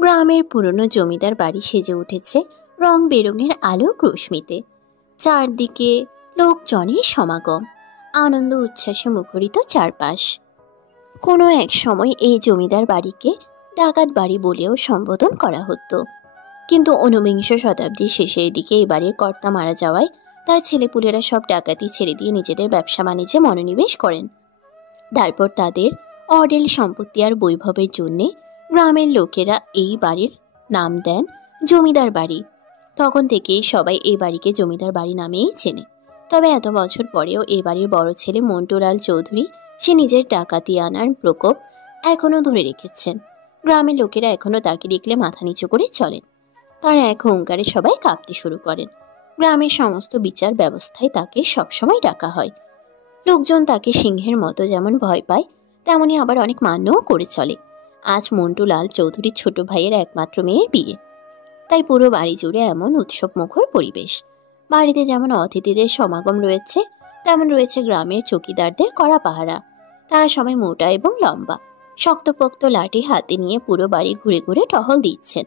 গ্রামের পুরনো জমিদার বাড়ি সেজে উঠেছে রং বেরঙের আলো রশ্মিতে। চারদিকে লোকজনের সমাগম, আনন্দ উচ্ছ্বাসে মুখরিত চারপাশ। কোনো এক সময় এই জমিদার বাড়িকে ডাকাত বাড়ি বলেও সম্বোধন করা হতো, কিন্তু ঊনবিংশ শতাব্দীর শেষের দিকে এই বাড়ির কর্তা মারা যাওয়ায় তার ছেলেপুলেরা সব ডাকাতি ছেড়ে দিয়ে নিজেদের ব্যবসা বাণিজ্যে মনোনিবেশ করেন। তারপর তাদের অঢেল সম্পত্তি আর বৈভবের জন্যে গ্রামের লোকেরা এই বাড়ির নাম দেন জমিদার বাড়ি। তখন থেকেই সবাই এই বাড়িকে জমিদার বাড়ি নামেই চেনে। তবে এত বছর পরেও এই বাড়ির বড় ছেলে মন্টুলাল চৌধুরী সে নিজের ডাকাতি আনার প্রকোপ এখনো ধরে রেখেছেন। গ্রামের লোকেরা এখনো তাকে দেখলে মাথা নিচু করে চলেন। তার এক হুঙ্কারে সবাই কাঁপতে শুরু করেন। গ্রামের সমস্ত বিচার ব্যবস্থায় তাকে সবসময় ডাকা হয়। লোকজন তাকে সিংহের মতো যেমন ভয় পায়, তেমনি আবার অনেক মান্যও করে চলে। আজ মন্টুলাল চৌধুরীর ছোট ভাইয়ের একমাত্র মেয়ের বিয়ে, তাই পুরো বাড়ি জুড়ে এমন উৎসব মুখর পরিবেশ। বাড়িতে যেমন অতিথিদের সমাগম রয়েছে, তেমন রয়েছে গ্রামের চৌকিদারদের কড়া পাহারা। তারা সবাই মোটা এবং লম্বা, শক্তপোক্ত লাঠি হাতে নিয়ে পুরো বাড়ি ঘুরে ঘুরে টহল দিচ্ছেন।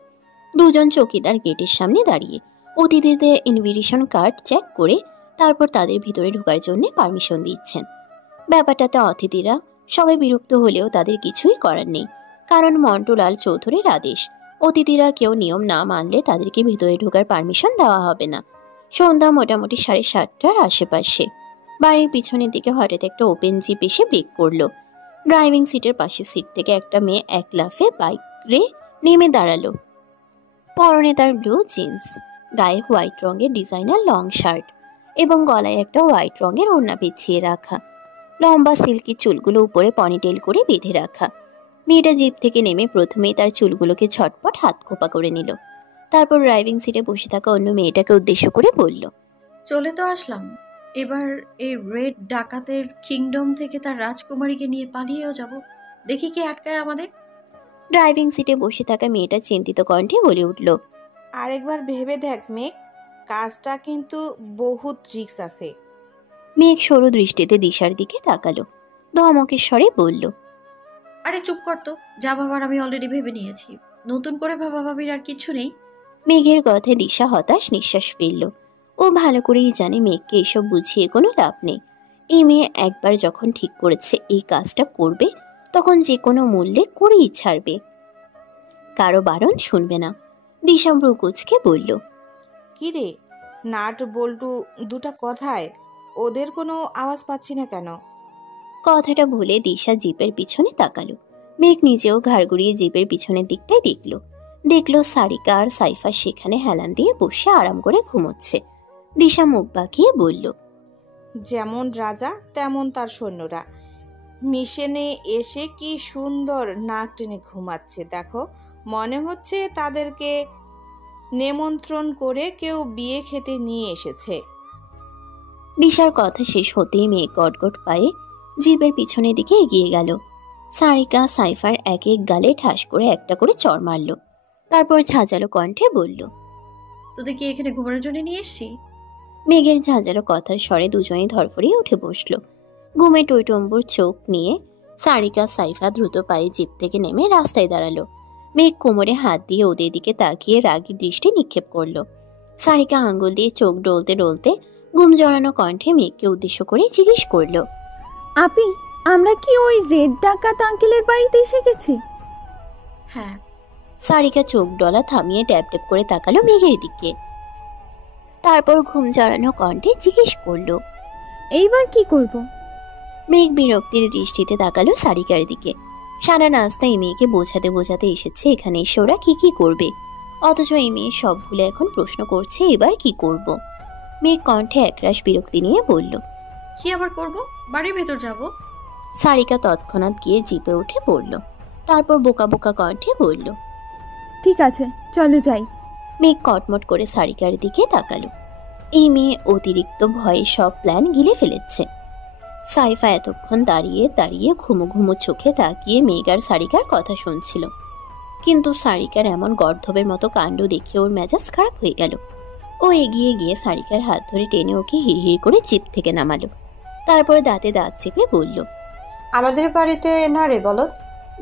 দুজন চৌকিদার গেটের সামনে দাঁড়িয়ে অতিথিদের ইনভিটেশন কার্ড চেক করে তারপর তাদের ভিতরে ঢোকার জন্য পারমিশন দিচ্ছেন। ব্যাপারটাতে অতিথিরা সবাই বিরক্ত হলেও তাদের কিছুই করার নেই, কারণ মন্টুলাল চৌধুরীর আদেশ, অতিথিরা কেউ নিয়ম না মানলে তাদেরকে ভিতরে ঢোকার পারমিশন দেওয়া হবে না। সন্ধ্যা মোটামুটি 7:30টার আশেপাশে বাড়ির পিছনের দিকে হঠাৎ একটা ওপেন জিপ এসে ব্রেক করলো। ড্রাইভিং সিটের পাশের সিট থেকে একটা মেয়ে এক লাফে বাইরে নেমে দাঁড়ালো। পরনে তার ব্লু জিন্স, গায়ে হোয়াইট রঙের ডিজাইনার লং শার্ট এবং গলায় একটা হোয়াইট রঙের ওড়না পেঁচিয়ে রাখা। লম্বা সিল্কি চুলগুলো উপরে পনিটেল করে বেঁধে রাখা। মেয়েটা জিপ থেকে নেমে প্রথমেই তার চুলগুলোকে ঝটপট হাত খোপা করে নিল। তারপর ড্রাইভিং সিটে বসে থাকা অন্য মেয়েটাকে উদ্দেশ্য করে বলল, চলে তো আসলাম, এবার এই রেড ডাকাতের কিংডম থেকে তার রাজকুমারীকে নিয়ে পালিয়েও যাব, দেখি কে আটকায় আমাদের। ড্রাইভিং সিটে বসে থাকা মেয়েটা চিন্তিত কণ্ঠে বলে উঠল, আরেকবার ভেবে দেখ মেঘ, কাজটা কিন্তু বহুত রিস্ক আছে। মেঘ সরু দৃষ্টিতে দিশার দিকে তাকালো, ধমকের স্বরে বলল, আরে চুপ করতো, যা ভাবার আমি অলরেডি ভেবে নিয়েছি, নতুন করে ভাবাভাবির আর কিছু নেই। মেঘের কথায় দিশা হতাশ নিঃশ্বাস ফেলল। ও ভালো করেই জানে মেঘকে এসব বুঝিয়ে কোনো লাভ নেই। এই মেয়ে একবার যখন ঠিক করেছে এই কাজটা করবে, তখন যে কোনো মূল্যে করেই ছাড়বে, কারো বারণ শুনবে না। দিশা ভ্রু কুঁচকে বলল, কি রে, নাট বল্টু দুটা কথায়, ওদের কোনো আওয়াজ পাচ্ছি না কেন? কথাটা বলে দিশা জিপের পিছনে তাকালো। মেঘ নিজেও ঘাড় ঘুরিয়ে জিপের পিছনের দিকটাই দেখলো সারিকা আর সাইফা সেখানে হেলান দিয়ে বসে আরাম করে ঘুমোচ্ছে। দিশা মুখ বাঁকিয়ে বলল, যেমন রাজা তেমন তার সৈন্যরা মিশনে এসে কি সুন্দর নাক টেনে ঘুমাচ্ছে দেখো, মনে হচ্ছে তাদেরকে নেমন্ত্রণ করে কেউ বিয়ে খেতে নিয়ে এসেছে। দিশার কথা শেষ হতেই মেঘ গটগট পায়ে জিপের পিছনের দিকে এগিয়ে গেল। সারিকা সাইফার এক এক গালে ঠাস করে একটা করে চড় মারল। তারপর ঝাঁঝালো কণ্ঠে বলল, তোদের কি এখানে ঘুমানোর জন্য নিয়ে এসছি? মেঘের ঝাঁঝালো কথার স্বরে দুজনেই ধরফড়িয়ে উঠে বসলো। ঘুমে টইটম্বুর চোখ নিয়ে সারিকা সাইফা দ্রুত পায়ে জিপ থেকে নেমে রাস্তায় দাঁড়ালো। মেঘ কোমরে হাত দিয়ে ওদের দিকে তাকিয়ে রাগী দৃষ্টি নিক্ষেপ করলো। সারিকা আঙ্গুল দিয়ে চোখ ডলতে ডলতে ঘুম জড়ানো কণ্ঠে মেঘকে উদ্দেশ্য করে জিজ্ঞেস করলো, আপি, আমরা কি ওই রেড ডাকাত আঙ্কেলের বাড়িতে এসে গেছি? হ্যাঁ। সারিকা চোখ ডলা থামিয়ে ট্যাপ ট্যাপ করে তাকালো মেঘের দিকে। তারপর ঘুম জড়ানো কণ্ঠে জিজ্ঞেস করলো, এইবার কি করব? মেঘ বিরক্তির দৃষ্টিতে তাকালো সারিকার দিকে। সারা রাস্তা এই মেয়েকে বোঝাতে বোঝাতে এসেছে এখানে এসে ওরা কি করবে, অথচ এই মেয়ে সব ভুলে এখন প্রশ্ন করছে এবার কি করব। মেঘ কণ্ঠে একরাশ বিরক্তি নিয়ে বলল, কি আবার করব? বাড়ির ভেতর যাব। সারিকা তৎক্ষণাৎ গিয়ে জিপে উঠে পড়ল। তারপর বোকা বোকা কণ্ঠে বলল, ঠিক আছে, চলো যাই। মেঘ কটমট করে সারিকার দিকে তাকালো। এই মেয়ে অতিরিক্ত ভয়ে সব প্ল্যান গিলে ফেলেছে। সাইফা এতক্ষণ দাঁড়িয়ে দাঁড়িয়ে ঘুমো ঘুমো চোখে তাকিয়ে মেঘ আর সারিকার কথা শুনছিল, কিন্তু সারিকার এমন গর্ধবের মতো কাণ্ড দেখে ওর মেজাজ খারাপ হয়ে গেল। ও এগিয়ে গিয়ে সারিকার হাত ধরে টেনে ওকে হিড়হিড় করে জিপ থেকে নামালো। তারপরে দাঁতে দাঁত চেপে বলল, আমাদের বাড়িতে না রে বলদ,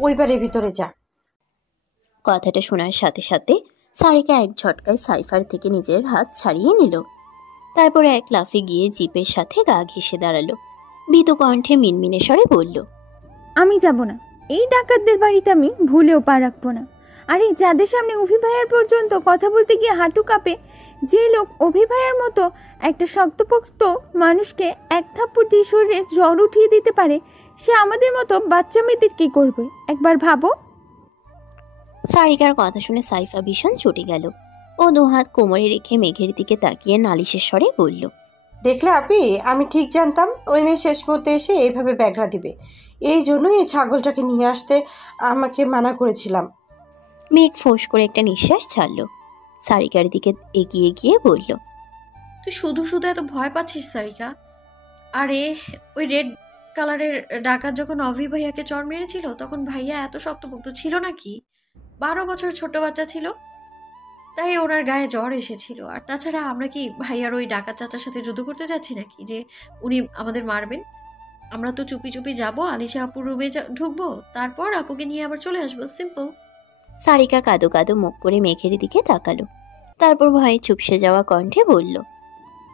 ওই বাড়ির ভিতরে যা। কথাটা শোনার সাথে সাথে সারিকা এক ঝটকায় সাইফার থেকে নিজের হাত ছাড়িয়ে নিল। তারপরে এক লাফে গিয়ে জিপের সাথে গা ঘেঁষে দাঁড়ালো। ভীতু কণ্ঠে মিনমিনে স্বরে বলল, আমি যাব না, এই ডাকাতদের বাড়িতে আমি ভুলেও পা রাখবো না। আর এই যাদের সামনে অভি ভাইয়ার পর্যন্ত কথা বলতে গিয়ে হাঁটু কাঁপে, যে লোক অভি ভাইয়ার মতো একটা শক্তপোক্ত মানুষকে এক থাপ্পড় দিয়ে শরীরে জ্বর উঠিয়ে দিতে পারে, সে আমাদের মতো বাচ্চা মেয়েদের কী করবে একবার ভাবো। সারিকার কথা শুনে সাইফা ভীষণ চটে গেল। ও দুহাত কোমরে রেখে মেঘের দিকে তাকিয়ে নালিশের স্বরে বলল, দেখলে আপি, আমি ঠিক জানতাম ওই মেয়ে শেষ মুহূর্তে এসে এইভাবে ব্যাগরা দিবে। এই জন্যই এই ছাগলটাকে নিয়ে আসতে আমাকে মানা করেছিলাম। মেঘ ফোঁস করে একটা নিঃশ্বাস ছাড়ল। সারিকার দিকে এগিয়ে গিয়ে বলল, তুই শুধু শুধু এত ভয় পাচ্ছিস সারিকা? আরে ওই রেড কালারের ডাকাত যখন অভি ভাইয়াকে চড় মেরেছিল তখন ভাইয়া এত শক্তপোক্ত ছিল নাকি? 12 বছর ছোট বাচ্চা ছিল, তাই ওনার গায়ে জ্বর এসেছিল। আর তাছাড়া আমরা কি ভাইয়ার ওই ডাকাত চাচার সাথে যুদ্ধ করতে যাচ্ছি নাকি যে উনি আমাদের মারবেন? আমরা তো চুপি চুপি যাবো, আলিশা আপুর রুমে ঢুকবো, তারপর আপুকে নিয়ে আবার চলে আসবো, সিম্পল। সারিকা কাঁদো কাঁদো মুখ করে মেঘের দিকে তাকালো। তারপর ভয়ে চুপসে যাওয়া কণ্ঠে বলল,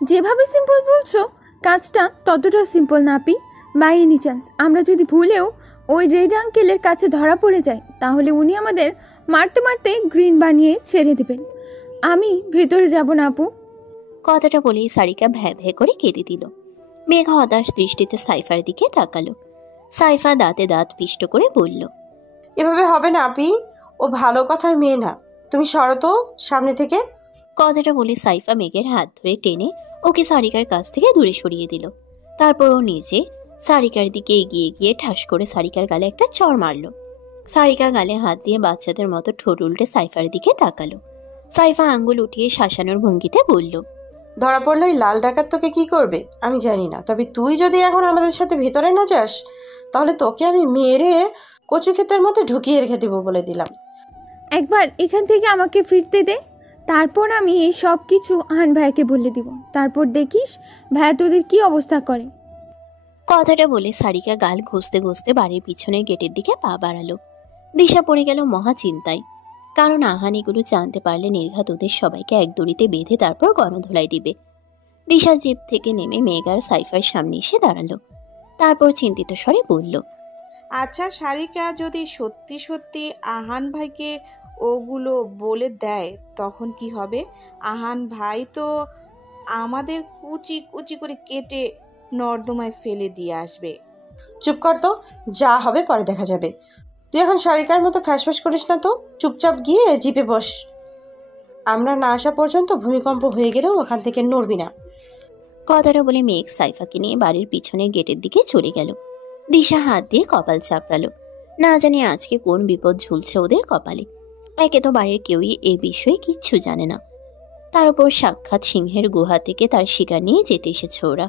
যেভাবে সিম্পল বলছো কাজটা ততটাও সিম্পল না আপি। বাই এনি চান্স আমরা যদি ভুলেও ওই রেড আঙ্কেলের কাছে ধরা পড়ে যাই, তাহলে উনি আমাদের মারতে মারতে গ্রিন বানিয়ে ছেড়ে দেবেন। আমি ভেতরে যাব না আপু। কথাটা বলেই সারিকা ভ্যা ভ্যা করে কেঁদে দিল। মেঘা হতাশ দৃষ্টিতে সাইফার দিকে তাকালো। সাইফা দাঁতে দাঁত পিষ্ট করে বলল, এভাবে হবে না আপি, ও ভালো কথার মেয়ে না। তুমি সরো তো সামনে থেকে। কথাটা বলে সাইফা মেঘের হাত ধরে টেনে ওকে সারিকার কাছ থেকে দূরে সরিয়ে দিল। তারপর ও নিজে সারিকার দিকে এগিয়ে গিয়ে ঠাস করে সারিকার গালে একটা চড় মারল। সারিকা গালে হাত দিয়ে বাচ্চাদের মতো ঠোঁট উল্টে সাইফার দিকে তাকালো। সাইফা আঙ্গুল উঠিয়ে শাসানোর ভঙ্গিতে বলল, ধরা পড়লে ওই লাল ডাকাত তোকে কি করবে আমি জানি না, তবে তুই যদি এখন আমাদের সাথে ভেতরে না যাস তাহলে তোকে আমি মেরে কচু ক্ষেতের মধ্যে ঢুকিয়ে রেখে দেবো বলে দিলাম। একবার এখান থেকে আমাকে ফিরতে দে, তারপর আমি এই সব কিছু আহান ভাইকে বলে দিব। তারপর দেখিস ভাইয়া তোদের কি অবস্থা করে। কথাটা বলে সারিকা গাল ঘষতে ঘষতে বাড়ির পিছনের গেটের দিকে পা বাড়ালো। দিশা পড়ে গেল মহা চিন্তায়, কারণ আহান এগুলো জানতে পারলে নির্ঘাত ওদের সবাইকে এক দড়িতে বেঁধে তারপর গণধোলাই দিবে। দিশা জিপ থেকে নেমে মেঘার সাইফার সামনে এসে দাঁড়ালো। তারপর চিন্তিত স্বরে বলল, আচ্ছা সারিকা, যদি সত্যি সত্যি আহান ভাইকে ওগুলো বলে দেয় তখন কি হবে? আহান ভাই তো আমাদের কুচি কুচি করে কেটে নর্দমায় ফেলে দিয়ে আসবে। চুপ কর তো, যা হবে পরে দেখা যাবে। তুই এখন সারিকার মতো ফ্যাসফ্যাস করিস না তো, চুপচাপ গিয়ে জিপে বস। আমরা না আসা পর্যন্ত ভূমিকম্প হয়ে গেলেও ওখান থেকে নড়বি না। কথাটা বলে মেঘ সাইফাকে নিয়ে বাড়ির পিছনের গেটের দিকে চলে গেল। দিশা হাত দিয়ে কপাল চাপড়ালো। না জানি আজকে কোন বিপদ ঝুলছে ওদের কপালে। একে তো বাড়ির কেউই এই বিষয়ে কিচ্ছু জানে না, তার উপর সাক্ষাৎ সিংহের গুহা থেকে তার শিকার নিয়ে যেতে এসেছে ওরা।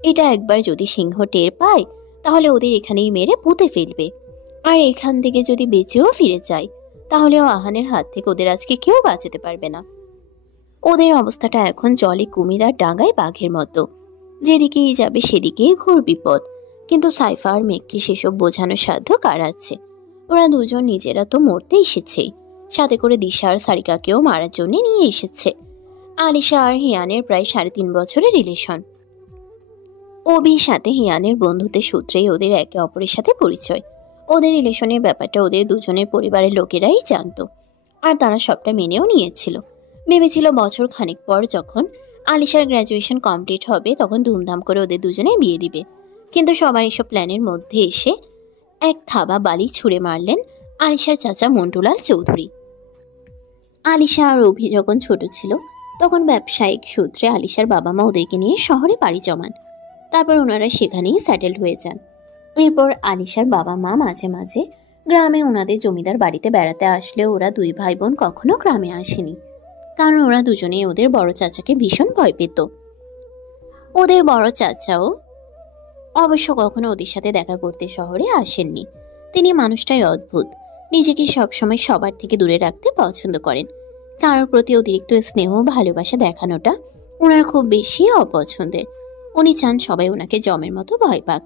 এটা একবার যদি সিংহ টের পায় তাহলে ওদের এখানেই মেরে পুঁতে ফেলবে। আর এখান থেকে যদি বেঁচেও ফিরে যায় তাহলেও আহানের হাত থেকে ওদের আজকে কেউ বাঁচাতে পারবে না। ওদের অবস্থাটা এখন জলে কুমির আর ডাঙায় বাঘের মতো, যেদিকেই যাবে সেদিকেই ঘোর বিপদ। কিন্তু সাইফা আর মেঘকে সেসব বোঝানোর সাধ্য কার আছে? ওরা দুজন নিজেরা তো মরতে এসেছেই, সাথে করে দিশা আর সারিকাকেও মারার জন্য নিয়ে এসেছে। আলিশা আর হিয়ানের প্রায় 3.5 বছরের রিলেশন। অভির সাথে হিয়ানের বন্ধুত্বের সূত্রেই ওদের একে অপরের সাথে পরিচয়। ওদের রিলেশনের ব্যাপারটা ওদের দুজনের পরিবারের লোকেরাই জানতো, আর তারা সবটা মেনেও নিয়েছিল। ভেবেছিল বছর খানিক পর যখন আলিশার গ্র্যাজুয়েশন কমপ্লিট হবে তখন ধুমধাম করে ওদের দুজনে বিয়ে দিবে। কিন্তু সবার এসব প্ল্যানের মধ্যে এসে এক থাবা বালি ছুঁড়ে মারলেন আলিশার চাচা মন্টুলাল চৌধুরী। আলিশা আর অভি যখন ছোট ছিল তখন ব্যবসায়িক সূত্রে আলিশার বাবা মা ওদেরকে নিয়ে শহরে পাড়ি জমান। তারপর ওনারা সেখানেই সেটেলড হয়ে যান। এরপর আলিশার বাবা মা মাঝে মাঝে গ্রামে ওনাদের জমিদার বাড়িতে বেড়াতে আসলেও ওরা দুই ভাই বোন কখনো গ্রামে আসেনি, কারণ ওরা দুজনেই ওদের বড় চাচাকে ভীষণ ভয় পেত। ওদের বড় চাচাও অবশ্য কখনো ওদের সাথে দেখা করতে শহরে আসেননি। তিনি মানুষটাই অদ্ভুত, নিজেকে সবসময় সবার থেকে দূরে রাখতে পছন্দ করেন। কারোর প্রতি অতিরিক্ত স্নেহ ভালোবাসা দেখানোটা ওনার খুব বেশি অপছন্দের। উনি চান সবাই ওনাকে জমের মতো ভয় পাক,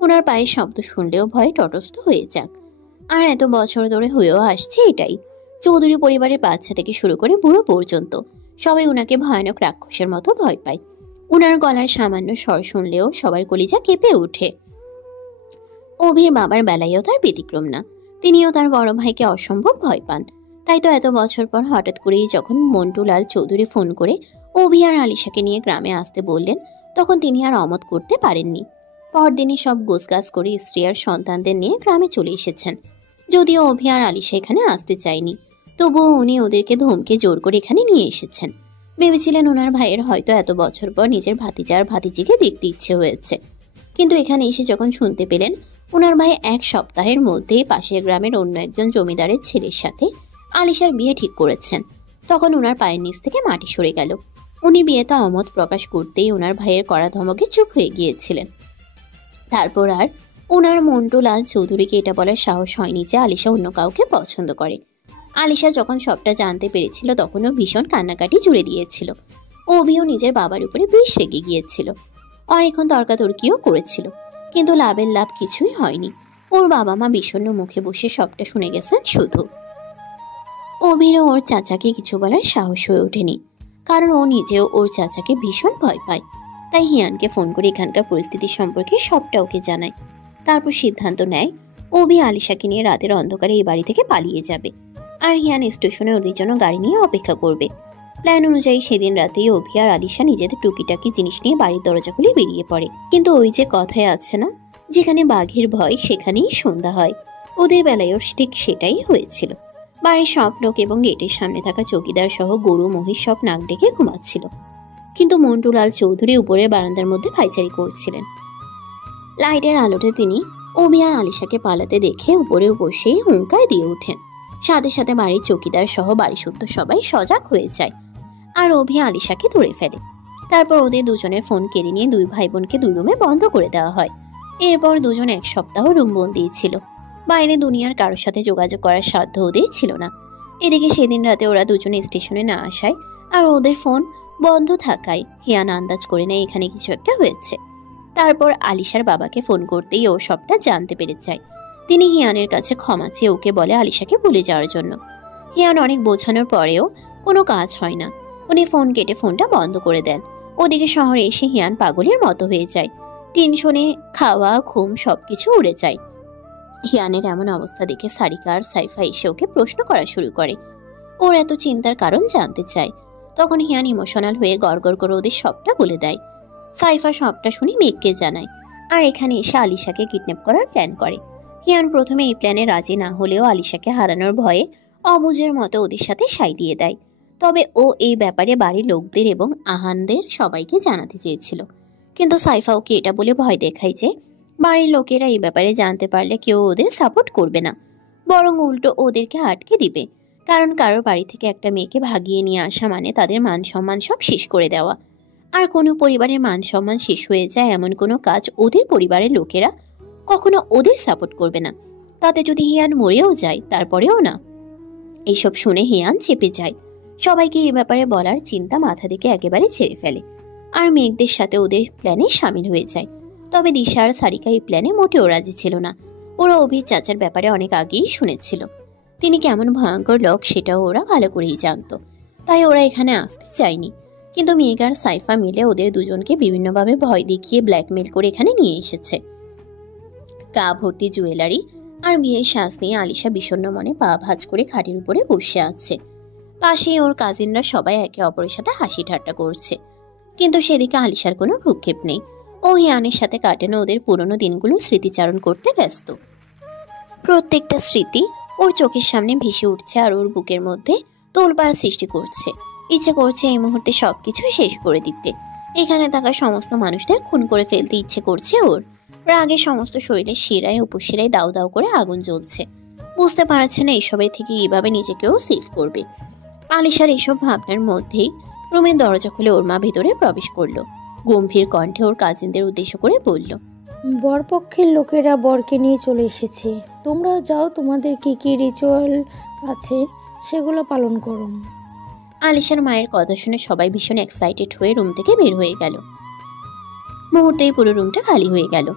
ওনার পায়ের শব্দ শুনলেও ভয়ে তটস্থ হয়ে যাক। আর এত বছর ধরে হয়েও আসছে এটাই। চৌধুরী পরিবারের বাচ্চা থেকে শুরু করে বুড়ো পর্যন্ত সবাই ওনাকে ভয়ানক রাক্ষসের মতো ভয় পায়। ওনার গলার সামান্য স্বর শুনলেও সবার কলিজা কেঁপে ওঠে। অভির বাবার বেলায়ও তার ব্যতিক্রম না। তিনিও তার বড় ভাইকে অসম্ভব ভয় পান। তাই তো এত বছর পর হঠাৎ করেই যখন মন্টুলাল চৌধুরী ফোন করে অভি আর আলিশাকে নিয়ে গ্রামে আসতে বললেন, তখন তিনি আর অমত করতে পারেননি। পরদিনই সব গোছগাছ করে স্ত্রী আর সন্তানদের নিয়ে গ্রামে চলে এসেছেন। যদিও অভি আর আলিশা এখানে আসতে চায়নি, তবুও উনি ওদেরকে ধমকে জোর করে এখানে নিয়ে এসেছেন। ভেবেছিলেন ওনার ভাইয়ের হয়তো এত বছর পর নিজের ভাতিজা আর ভাতিজিকে দেখতে ইচ্ছে হয়েছে। কিন্তু এখানে এসে যখন শুনতে পেলেন ওনার ভাই 1 সপ্তাহের মধ্যেই পাশের গ্রামের অন্য একজন জমিদারের ছেলের সাথে আলিশার বিয়ে ঠিক করেছেন, তখন ওনার পায়ের নিচ থেকে মাটি সরে গেল। উনি বিয়েতে অমত প্রকাশ করতেই ওনার ভাইয়ের কড়া ধমকে চুপ হয়ে গিয়েছিলেন। তারপর আর ওনার মন্টুলাল চৌধুরীকে এটা বলার সাহস হয়নি যে আলিশা অন্য কাউকে পছন্দ করে। আলিশা যখন সবটা জানতে পেরেছিল তখনও ভীষণ কান্নাকাটি জুড়ে দিয়েছিল। অভিও নিজের বাবার উপরে বেশ রেগে গিয়েছিল। অনেকক্ষণ তর্কাতর্কিও করেছিল, কিন্তু লাভের লাভ কিছুই হয়নি। ওর বাবা মা বিষণ্ণ মুখে বসে সবটা শুনে গেছেন শুধু। অভিরও ওর চাচাকে কিছু বলার সাহস হয়ে ওঠেনি, কারণ ও নিজেও ওর চাচাকে ভীষণ ভয় পায়। তাই হিয়ানকে ফোন করে এখানকার পরিস্থিতি সম্পর্কে সবটা ওকে জানায়। তারপর সিদ্ধান্ত নেয় অভি আলিশাকে নিয়ে রাতের অন্ধকারে এই বাড়ি থেকে পালিয়ে যাবে, আর হিয়ান স্টেশনে ওদের জন্য গাড়ি নিয়ে অপেক্ষা করবে। প্ল্যান অনুযায়ী সেদিন রাতেই অভি আর আলিশা নিজেদের টুকিটাকি জিনিস নিয়ে বাড়ির দরজা খুলে বেরিয়ে পড়ে। কিন্তু ওই যে কথায় আছে না, যেখানে বাঘের ভয় সেখানেই সন্ধ্যা হয়, ওদের বেলায়ও ঠিক সেটাই হয়েছিল। বাড়ির সব লোক এবং গেটের সামনে থাকা চৌকিদার সহ গরু মহিষ সব নাক ডেকে ঘুমাচ্ছিল, কিন্তু মন্টুলাল চৌধুরী উপরের বারান্দার মধ্যে পায়চারি করছিলেন। লাইটের আলোতে তিনি অভি আর আলিশাকে পালাতে দেখে উপরে বসেই হুঙ্কার দিয়ে ওঠেন। সাথে সাথে বাড়ির চৌকিদার সহ বাড়ি শুদ্ধ সবাই সজাগ হয়ে যায়, আর অভি আলিশাকে ধরে ফেলে। তারপর ওদের দুজনের ফোন কেড়ে নিয়ে 2 ভাই বোনকে 2 রুমে বন্ধ করে দেওয়া হয়। এরপর দুজন 1 সপ্তাহ রুম বন্দি ছিল। বাইরে দুনিয়ার কারোর সাথে যোগাযোগ করার সাধ্য ওদের ছিল না। এদিকে সেদিন রাতে ওরা দুজনে স্টেশনে না আসায় আর ওদের ফোন বন্ধ থাকায় হিয়ান আন্দাজ করে নেয় এখানে কিছু একটা হয়েছে। তারপর আলিশার বাবাকে ফোন করতেই ও সবটা জানতে পেরে যায়। তিনি হিয়ানের কাছে ক্ষমা চেয়ে ওকে বলে আলিশাকে ভুলে যাওয়ার জন্য। হিয়ান অনেক বোঝানোর পরেও কোনো কাজ হয় না। উনি ফোন কেটে ফোনটা বন্ধ করে দেন। ওদিকে শহরে এসে হিয়ান পাগলের মতো হয়ে যায়। টেনশনে খাওয়া ঘুম সবকিছু উড়ে যায়। হিয়ানের এমন অবস্থা দেখে সারিকা আর সাইফা এসে ওকে প্রশ্ন করা শুরু করে। ওর এত চিন্তার কারণ জানতে চায়। তখন হিয়ান ইমোশনাল হয়ে গড়গড় করে ওদের সবটা বলে দেয়। সাইফা সবটা শুনে মেঘকে জানায়, আর এখানে এসে আলিশাকে কিডন্যাপ করার প্ল্যান করে। হিয়ান প্রথমে এই প্ল্যানে রাজি না হলেও আলিশাকে হারানোর ভয়ে অবুঝের মতো ওদের সাথে সাই দিয়ে দেয়। তবে ও এই ব্যাপারে বাড়ির লোকদের এবং আহানদের সবাইকে জানাতে চেয়েছিল, কিন্তু সাইফা ওকে এটা বলে ভয় দেখায় যে বাড়ির লোকেরা এই ব্যাপারে জানতে পারলে কেউ ওদের সাপোর্ট করবে না, বরং উল্টো ওদেরকে আটকে দিবে। কারণ কারোর বাড়ি থেকে একটা মেয়েকে ভাগিয়ে নিয়ে আসা মানে তাদের মান সম্মান সব শেষ করে দেওয়া। আর কোনো পরিবারের মান সম্মান শেষ হয়ে যায় এমন কোনো কাজ ওদের পরিবারের লোকেরা কখনো ওদের সাপোর্ট করবে না। তাতে যদি হিয়ান মরেও যায় তারপরেও না। এইসব শুনে হিয়ান চেপে যায়। সবাইকে এই ব্যাপারে বলার চিন্তা মাথা থেকে একেবারে ছেড়ে ফেলে, আর মেঘদের সাথে ওদের প্ল্যানে সামিল হয়ে যায়। তবে দিশা আর সারিকা এই প্ল্যানে মোটেও রাজি ছিল না। ওরা অভির চাচার ব্যাপারে অনেক আগেই শুনেছিল। তিনি কেমন ভয়ঙ্কর লোক সেটাও ওরা ভালো করেই জানতো, তাই ওরা এখানে আসতে চায়নি। কিন্তু মেঘ আর সাইফা মিলে ওদের দুজনকে বিভিন্নভাবে ভয় দেখিয়ে ব্ল্যাকমেল করে এখানে নিয়ে এসেছে। গা ভর্তি জুয়েলারি আর বিয়ের শ্বাস নিয়ে আলিশা বিষণ্ণ মনে পা ভাঁজ করে খাটের উপরে বসে আছে। পাশে ওর কাজিনরা সবাই একে অপরের সাথে হাসি ঠাট্টা করছে, কিন্তু সেদিকে আলিশার কোনো ভ্রুক্ষেপ নেই। ও হিয়ানের সাথে কাটানো ওদের পুরনো দিনগুলো স্মৃতিচারণ করতে ব্যস্ত। প্রত্যেকটা স্মৃতি ওর চোখের সামনে ভেসে উঠছে আর ওর বুকের মধ্যে তোলপাড় সৃষ্টি করছে। ইচ্ছে করছে এই মুহূর্তে সবকিছু শেষ করে দিতে। এখানে থাকা সমস্ত মানুষদের খুন করে ফেলতে ইচ্ছে করছে ওর। রাগে সমস্ত শরীরের শিরায় উপশিরায় দাউ দাউ করে আগুন জ্বলছে। বুঝতে পারছে না এসবের থেকে কিভাবে নিজেকেও সেভ করবে। আলিশার এইসব ভাবনার মধ্যেই রুমের দরজা খুলে ওর মা ভেতরে প্রবেশ করলো। গম্ভীর কণ্ঠে ওর কাজিনদের উদ্দেশ্য করে বলল, বরপক্ষের লোকেরা বরকে নিয়ে চলে এসেছে। তোমরা যাও, তোমাদের কি কি রিচুয়াল আছে সেগুলো পালন করো। আলিশার মায়ের কথা শুনে সবাই ভীষণ এক্সাইটেড হয়ে রুম থেকে বের হয়ে গেল। মুহূর্তেই পুরো রুমটা খালি হয়ে গেল।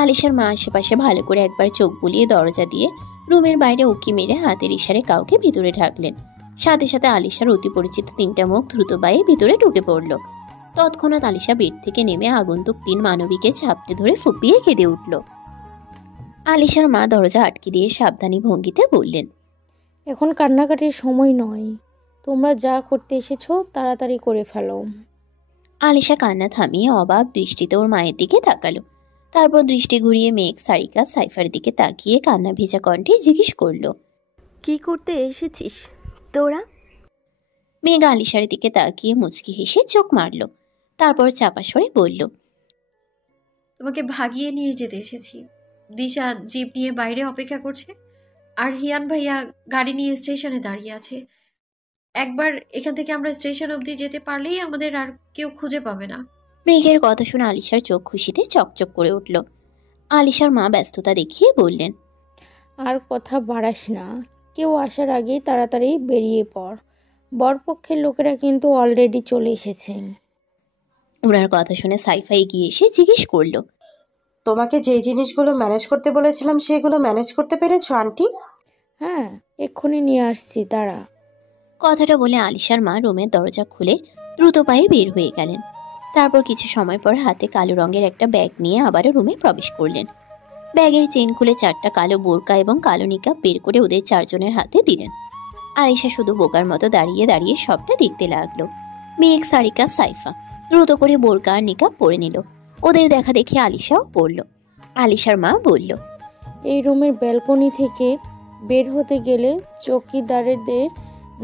আলিশার মা আশেপাশে ভালো করে একবার চোখ বুলিয়ে দরজা দিয়ে রুমের বাইরে উকি মেরে হাতের ইশারে কাউকে ভিতরে ঢাকলেন। সাথে সাথে আলিশার অতি পরিচিত 3টা মুখ দ্রুত পায়ে ভিতরে ঢুকে পড়ল। তৎক্ষণাৎ আলিশা বেড থেকে নেমে আগন্তুক 3 মানবীকে ঝাপটে ধরে ফুপিয়ে কেঁদে উঠল। আলিশার মা দরজা আটকে দিয়ে সাবধানী ভঙ্গিতে বললেন, এখন কান্নাকাটির সময় নয়, তোমরা যা করতে এসেছো তাড়াতাড়ি করে ফেলো। আলিশা কান্না থামিয়ে অবাক দৃষ্টিতে ওর মায়ের দিকে তাকালো। তারপর দৃষ্টি ঘুরিয়ে মেঘ, সারিকা, সাইফার দিকে তাকিয়ে কান্না ভেজা কণ্ঠে জিজ্ঞেস করলো, কি করতে এসেছিস তোরা? মেঘ আলিশার দিকে তাকিয়ে মুচকি হেসে চোখ মারল। তারপর চাপা স্বরে বলল, তোমাকে ভাগিয়ে নিয়ে যেতে এসেছি। দিশা জিপ নিয়ে বাইরে অপেক্ষা করছে, আর হিয়ান ভাইয়া গাড়ি নিয়ে স্টেশনে দাঁড়িয়ে আছে। একবার এখান থেকে আমরা স্টেশন অবধি যেতে পারলেই আমাদের আর কেউ খুঁজে পাবে না। মেঘের কথা শুনে আলিশার চোখ খুশিতে চকচক করে উঠল। আলিশার মা ব্যস্ততা দেখিয়ে বললেন, আর কথা বাড়াস না, কেউ আসার আগেই তাড়াতাড়ি বেরিয়ে পড়। বরপক্ষের লোকেরা কিন্তু অলরেডি চলে এসেছেন। ওনার কথা শুনে সাইফা এগিয়ে এসে জিজ্ঞেস করলো, তোমাকে যে জিনিসগুলো ম্যানেজ করতে বলেছিলাম সেগুলো ম্যানেজ করতে পেরেছো আন্টি? হ্যাঁ, এক্ষুনি নিয়ে আসছি, দাঁড়া। কথাটা বলে আলিশার মা রুমের দরজা খুলে দ্রুত পায়ে বের হয়ে গেলেন। তারপর কিছু সময় পর হাতে কালো রঙের একটা ব্যাগ নিয়ে আবারও রুমে প্রবেশ করলেন। ব্যাগের চেইন খুলে 4টা কালো বোরকা এবং কালো নিকাব বের করে ওদের 4 জনের হাতে দিলেন। আলিশা শুধু বোকার মতো দাঁড়িয়ে দাঁড়িয়ে সবটা দেখতে লাগলো। মেঘ, সারিকা, সাইফা দ্রুত করে বোরকা আর নিকাব পরে নিল। ওদের দেখা দেখি আলিশাও পরল। আলিশার মা বলল, এই রুমের ব্যালকনি থেকে বের হতে গেলে চৌকিদারদের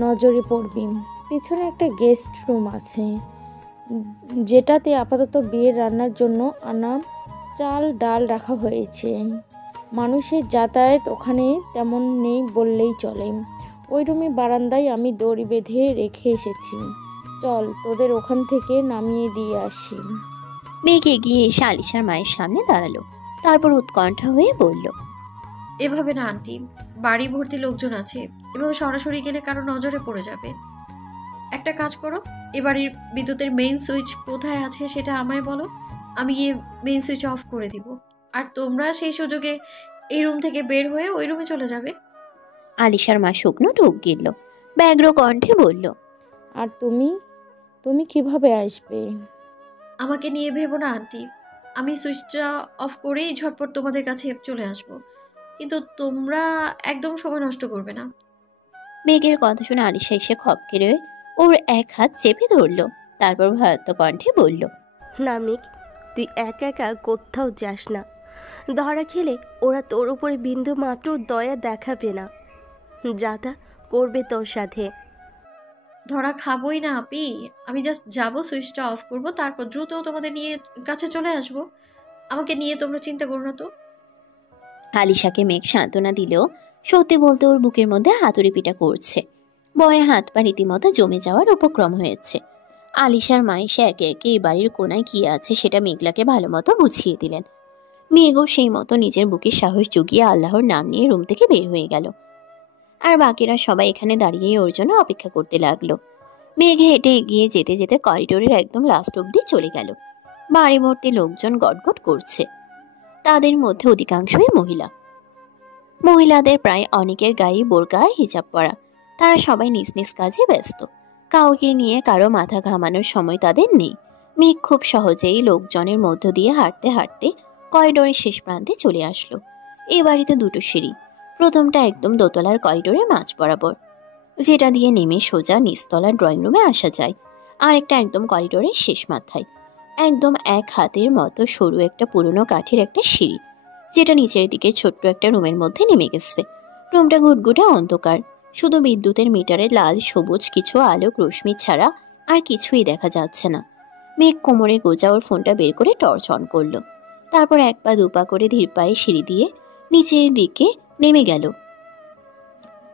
নজরে পড়বি। পিছনে একটা গেস্ট রুম আছে, যেটাতে আপাতত বিয়ের রান্নার জন্য আনা চাল ডাল রাখা হয়েছে। মানুষের যাতায়াত ওখানে তেমন নেই বললেই চলে। ওই রুমে বারান্দায় আমি দড়ি বেঁধে রেখে এসেছি, চল তোদের ওখান থেকে নামিয়ে দিয়ে আসি। মেঘ এগিয়ে এসে আলিশার মায়ের সামনে দাঁড়ালো। তারপর উৎকণ্ঠা হয়ে বলল, এভাবে না আন্টি, বাড়ি ভর্তি লোকজন আছে, এভাবে সরাসরি গেলে কারো নজরে পড়ে যাবে। একটা কাজ করো, এ বাড়ির বিদ্যুতের মেইন সুইচ কোথায় আছে সেটা আমায় বলো, আমি গিয়ে মেইন সুইচ অফ করে দিব। আর তোমরা সেই সুযোগে এই রুম থেকে বের হয়ে ওই রুমে চলে যাবে। আলিশার মা শুকনো ঢোক গিলল, ব্যগ্র কণ্ঠে বলল, আর তুমি কিভাবে আসবে? আমাকে নিয়ে ভেবো না আন্টি, আমি সুইচটা অফ করেই ঝটপট তোমাদের কাছে চলে আসব, কিন্তু তোমরা একদম সময় নষ্ট করবে না। মেঘের কথা শুনে আলিশা এসে খপকে রয়ে ওর এক হাত চেপে ধরল। তারপর ভয়াত্ম কণ্ঠে বলল, না মেঘ, তুই একা একা কোথাও যাস না। ধরা খেলে ওরা তোর উপরে বিন্দু মাত্র দয়া দেখাবে না, যা তা করবে তোর সাথে। ধরা খাবোই না আপি, আমি জাস্ট যাবো, সুইচটা অফ করব, তারপর দ্রুত তোমাদের নিয়ে কাছে চলে আসব। আমাকে নিয়ে তোমরা চিন্তা করো না তো। আলিশাকে মেঘ সান্ত্বনা দিলেও সত্যি বলতে ওর বুকের মধ্যে হাতুড়ি পিটা করছে। বয়ে হাত পা রীতিমতো জমে যাওয়ার উপক্রম হয়েছে। আলিশার মা এসে একে একে এই বাড়ির কোনায় কি আছে সেটা মেঘলাকে ভালো মতো বুঝিয়ে দিলেন। মেঘও সেই মতো নিজের বুকে সাহস জুগিয়ে আল্লাহর নাম নিয়ে রুম থেকে বের হয়ে গেল। আর বাকিরা সবাই এখানে দাঁড়িয়েই ওর জন্য অপেক্ষা করতে লাগলো। মেঘ হেঁটে এগিয়ে যেতে যেতে করিডোরের একদম লাস্ট অব্দি চলে গেল। বাড়ি ভর্তি লোকজন গটগট করছে। তাদের মধ্যে অধিকাংশই মহিলা। মহিলাদের প্রায় অনেকের গায়ে বোরকা আর হিজাব পরা। তারা সবাই নিজ নিজ কাজে ব্যস্ত। কাউকে নিয়ে কারো মাথা ঘামানোর সময় তাদের নেই। মেঘ খুব সহজেই লোকজনের মধ্য দিয়ে হাঁটতে হাঁটতে করিডোরের শেষ প্রান্তে চলে আসলো। এ বাড়িতে 2টো সিঁড়ি। প্রথমটা একদম দোতলার করিডোরের মাঝ বরাবর, যেটা দিয়ে নেমে সোজা নিচতলার ড্রয়িং রুমে আসা যায়। আর একটা একদম করিডোরের শেষ মাথায় একদম এক হাতের মতো সরু একটা পুরনো কাঠের একটা সিঁড়ি, যেটা নিচের দিকে ছোট্ট একটা রুমের মধ্যে নেমে গেছে। রুমটা ঘুটঘুটে অন্ধকার, শুধু বিদ্যুতের মিটারে লাল সবুজ কিছু আলোক রশ্মি ছাড়া আর কিছুই দেখা যাচ্ছে না। মেঘ কোমরে গোজা ওর ফোনটা বের করে টর্চ অন করলো। তারপর 1 পা 2 পা করে ধীর পায়ে সিঁড়ি দিয়ে নিচের দিকে নেমে গেল।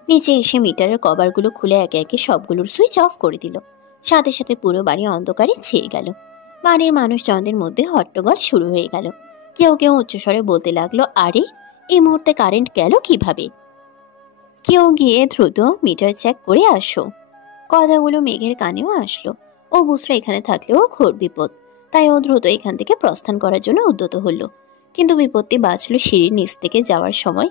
নিচে এসে মিটারের কভারগুলো খুলে একে একে সবগুলোর সুইচ অফ করে দিল। সাথে সাথে পুরো বাড়ি অন্ধকারে ছেয়ে গেল। বাড়ির মানুষজনদের মধ্যে হট্টগোল শুরু হয়ে গেল। কেউ কেউ উচ্চস্বরে বলতে লাগলো, আরে এই মুহূর্তে কারেন্ট গেল কিভাবে? কেউ গিয়ে দ্রুত মিটার চেক করে আসো। কথাগুলো মেঘের কানেও আসলো। ও বুঝলো এখানে থাকলে ওর ঘোর বিপদ, তাই ও দ্রুত এখান থেকে প্রস্থান করার জন্য উদ্যত হলো। কিন্তু বিপত্তি বাঁচলো সিঁড়ির নিচ থেকে যাওয়ার সময়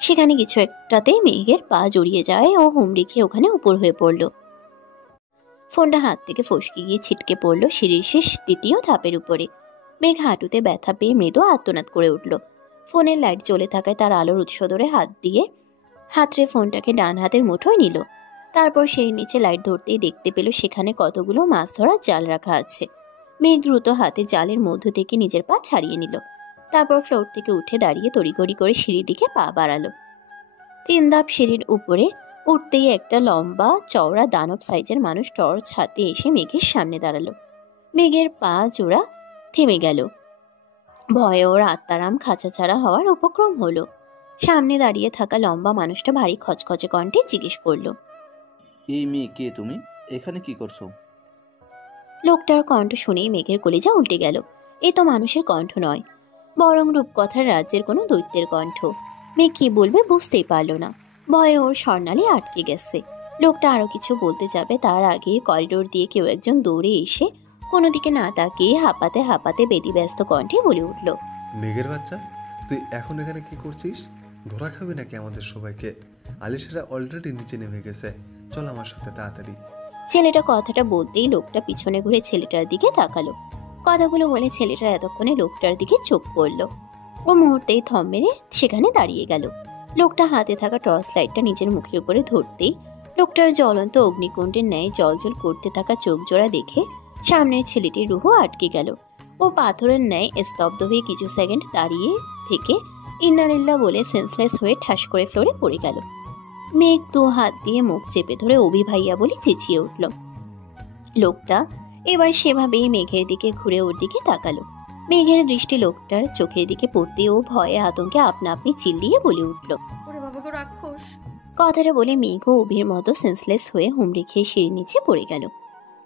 সেখানে কিছু একটাতে মেঘের পা জড়িয়ে যায় ও হুমড়ি খেয়ে ওখানে উপর হয়ে পড়ল। ফোনটা হাত থেকে ফসকে গিয়ে ছিটকে পড়ল সিঁড়ির শেষ দ্বিতীয় ধাপের উপরে। মেঘ হাঁটুতে ব্যথা পেয়ে মৃদু আর্তনাদ করে উঠল। ফোনের লাইট জ্বলে থাকায় তার আলোর উৎস ধরে হাতড়ে ফোনটাকে ডান হাতের মুঠোয় নিল। তারপর সিঁড়ির নিচে লাইট ধরতেই দেখতে পেল সেখানে কতগুলো মাছ ধরার জাল রাখা আছে। মেঘ দ্রুত হাতে জালের মধ্য থেকে নিজের পা ছাড়িয়ে নিল। তারপর ফ্লোর থেকে উঠে দাঁড়িয়ে তড়িঘড়ি করে সিঁড়ির দিকে পা বাড়ালো। 3 ধাপ সিঁড়ির উপরে উঠতেই একটা লম্বা চওড়া দানব সাইজের মানুষ টর্চ হাতে এসে মেঘের সামনে দাঁড়ালো। মেঘের পা জোড়া থেমে গেল। ভয়ে ওর আত্মারাম খাঁচাছাড়া হওয়ার উপক্রম হলো। সামনে দাঁড়িয়ে থাকা লম্বা মানুষটা ভারী খচখচে কণ্ঠে জিজ্ঞেস করলো, এই মেয়ে কে তুমি? এখানে কি করছো? লোকটার কণ্ঠ শুনেই মেঘের কলিজা উল্টে গেল। এ তো মানুষের কণ্ঠ নয়, বরং রূপকথার রাজ্যের কোনো দৈত্যের কণ্ঠ। মেঘ কি বলবে বুঝতেই পারল না। ভয়ে ওর স্বর্ণালী আটকে গেছে। লোকটা আরো কিছু বলতে যাবে তার আগে করিডোর দিয়ে কেউ একজন দৌড়ে এসে কোনো দিকে না তাকিয়ে হাঁপাতে হাঁপাতে ব্যতিব্যস্ত কণ্ঠে বলে উঠল, মেঘের বাচ্চা, তুই এখন এখানে কি করছিস? ধরা খাবি নাকি আমাদের সবাইকে? আলিশারা অলরেডি নিচে নেমে গেছে, চল আমার সাথে তাড়াতাড়ি। ছেলেটা কথাটা বলতেই লোকটা পিছনে ঘুরে ছেলেটার দিকে তাকালো। কথাগুলো বলে ছেলেটার এতক্ষণে লোকটার দিকে চোখ পড়ল। ও মুহূর্তেই থম মেরে সেখানে দাঁড়িয়ে গেল। লোকটা হাতে থাকা টর্চ লাইটটা নিজের মুখের উপরে ধরতেই লোকটার জ্বলন্ত অগ্নিকুণ্ডের ন্যায় জলজল করতে থাকা চোখ জোড়া দেখে সামনের ছেলেটির রুহ আটকে গেল। ও পাথরের ন্যায় স্তব্ধ হয়ে কিছু সেকেন্ড দাঁড়িয়ে থেকে ইন্নালিল্লাহ বলে সেন্সলেস হয়ে ঠাস করে ফ্লোরে পড়ে গেল। মেঘ 2 হাত দিয়ে মুখ চেপে ধরে অভি ভাইয়া বলে চেঁচিয়ে উঠল। লোকটা এবার সেভাবেই মেঘের দিকে ঘুরে ওর দিকে তাকালো। মেঘের দৃষ্টি লোকটার চোখের দিকে পড়তে ও ভয়ে আতঙ্কে আপনা আপনি চিল্লিয়ে বলে উঠল, ওরে বাবা গো রাক্ষস! কথাটা বলে মেঘ ও অভির মতো সেন্সলেস হয়ে হুমড়ি খেয়ে সিঁড়ির নিচে পড়ে গেল।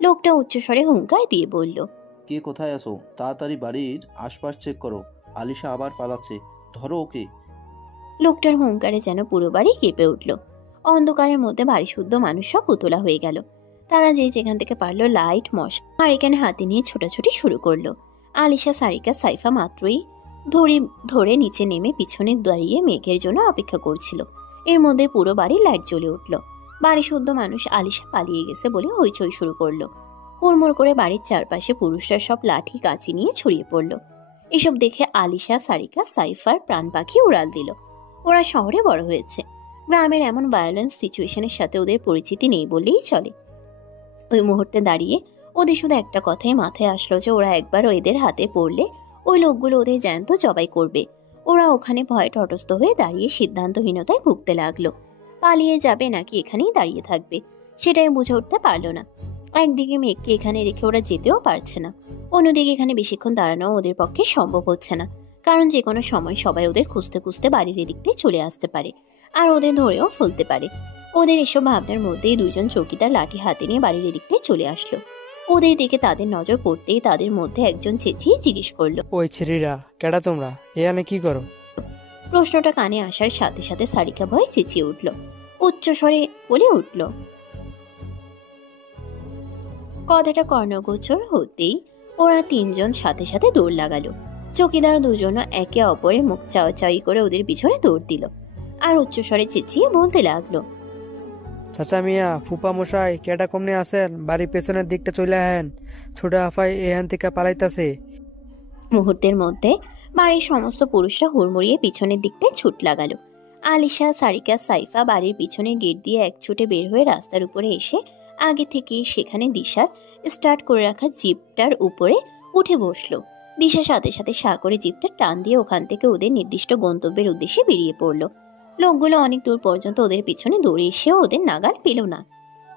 লোকটা উচ্চস্বরে হুঙ্কার দিয়ে বলল, কে কোথায় আছো? তাড়াতাড়ি বাড়ির আশপাশ চেক করো, আলিশা আবার পালাচ্ছে, ধরো ওকে। লোকটার হুঙ্কারে যেন পুরো বাড়ি কেঁপে উঠল। অন্ধকারের মধ্যে বাড়ি শুদ্ধ মানুষ সব পুতলা হয়ে গেল। তারা যে যেখান থেকে পারলো লাইট মশা এখানে হাতে নিয়ে ছোটাছুটি শুরু করলো। আলিশা, সারিকা, সাইফা মাত্রই ধরে নিচে নেমে পিছনে দাঁড়িয়ে মেঘের জন্য অপেক্ষা করছিল। এর মধ্যে পুরো বাড়ি লাইট জ্বলে উঠল। বাড়ি শুদ্ধ মানুষ আলিশা পালিয়ে গেছে বলে হইচই শুরু করলো। হুড়মুড় করে বাড়ির চারপাশে পুরুষরা সব লাঠি কাঁচি নিয়ে ছড়িয়ে পড়ল। এসব দেখে আলিশা, সারিকা, সাইফার প্রাণ পাখি উড়াল দিল। ওরা শহরে বড় হয়েছে, গ্রামের এমন ভায়োলেন্স সিচুয়েশনের সাথে ওদের পরিচিতি নেই বললেই চলে। ওই মুহূর্তে দাঁড়িয়ে ওদের শুধু একটা কথাই মাথায় আসলো যে ওরা একবার এদের হাতে পড়লে ওই লোকগুলো ওদের জ্যান্ত জবাই করবে। ওরা ওখানে ভয়ে তটস্থ হয়ে দাঁড়িয়ে সিদ্ধান্তহীনতায় ভুগতে লাগলো। পালিয়ে যাবে নাকি এখানেই দাঁড়িয়ে থাকবে সেটাই বুঝে উঠতে পারলো না। একদিকে মেঘকে এখানে রেখে ওরা যেতেও পারছে না, অন্যদিকে এখানে বেশিক্ষণ দাঁড়ানো ওদের পক্ষে সম্ভব হচ্ছে না, কারণ যে কোনো সময় সবাই ওদের খুঁজতে খুঁজতে বাড়ির এদিকটাই চলে আসতে পারে আর ওদের ধরেও ফেলতে পারে। ওদের এসব ভাবনার মধ্যেই 2 জন চৌকিদার লাঠি হাতে নিয়ে বাড়ির এদিকটায় চলে আসলো। ওদের দিকে তাদের নজর পড়তেই তাদের মধ্যে একজন চেঁচিয়ে জিজ্ঞেস করলো, ওই ছেলেরা কেডা তোমরা? এখানে কি করো? প্রশ্নটা কানে আসার সাথে সাথে সারিকা ভয়ে চেঁচিয়ে উঠল, উচ্চস্বরে বলে উঠল। কথাটা কর্ণগোচর হতেই ওরা 3 জন সাথে সাথে দৌড় লাগালো। চৌকিদার 2 জন একে অপরের মুখ চাওয়াচাওয়ি করে ওদের পিছনে দৌড় দিল আর উচ্চস্বরে চেঁচিয়ে বলতে লাগলো, চাচা মিয়া, ফুপা মশাই, কেডা কমনে আছেন? বাড়ির পেছনের দিকটা চলে আহেন, ছোট আফাই এখান থেকে পালাইতাছে। মুহূর্তের মধ্যে বাড়ির সমস্ত পুরুষরা হুড়মুড়িয়ে পিছনের দিকটায় ছুট লাগালো। আলিশা, সারিকা, সাইফা বাড়ির পিছনের গেট দিয়ে এক ছুটে বের হয়ে রাস্তার উপরে এসে আগে থেকেই সেখানে দিশার স্টার্ট করে রাখা জিপটার উপরে উঠে বসলো। দিশা সাথে সাথে করে জিপটা টান দিয়ে ওখান থেকে ওদের নির্দিষ্ট গন্তব্যের উদ্দেশ্যে বেরিয়ে পড়লো। লোকগুলো অনেক দূর পর্যন্ত ওদের পিছনে দৌড়ে এসেও ওদের নাগাল পেল না।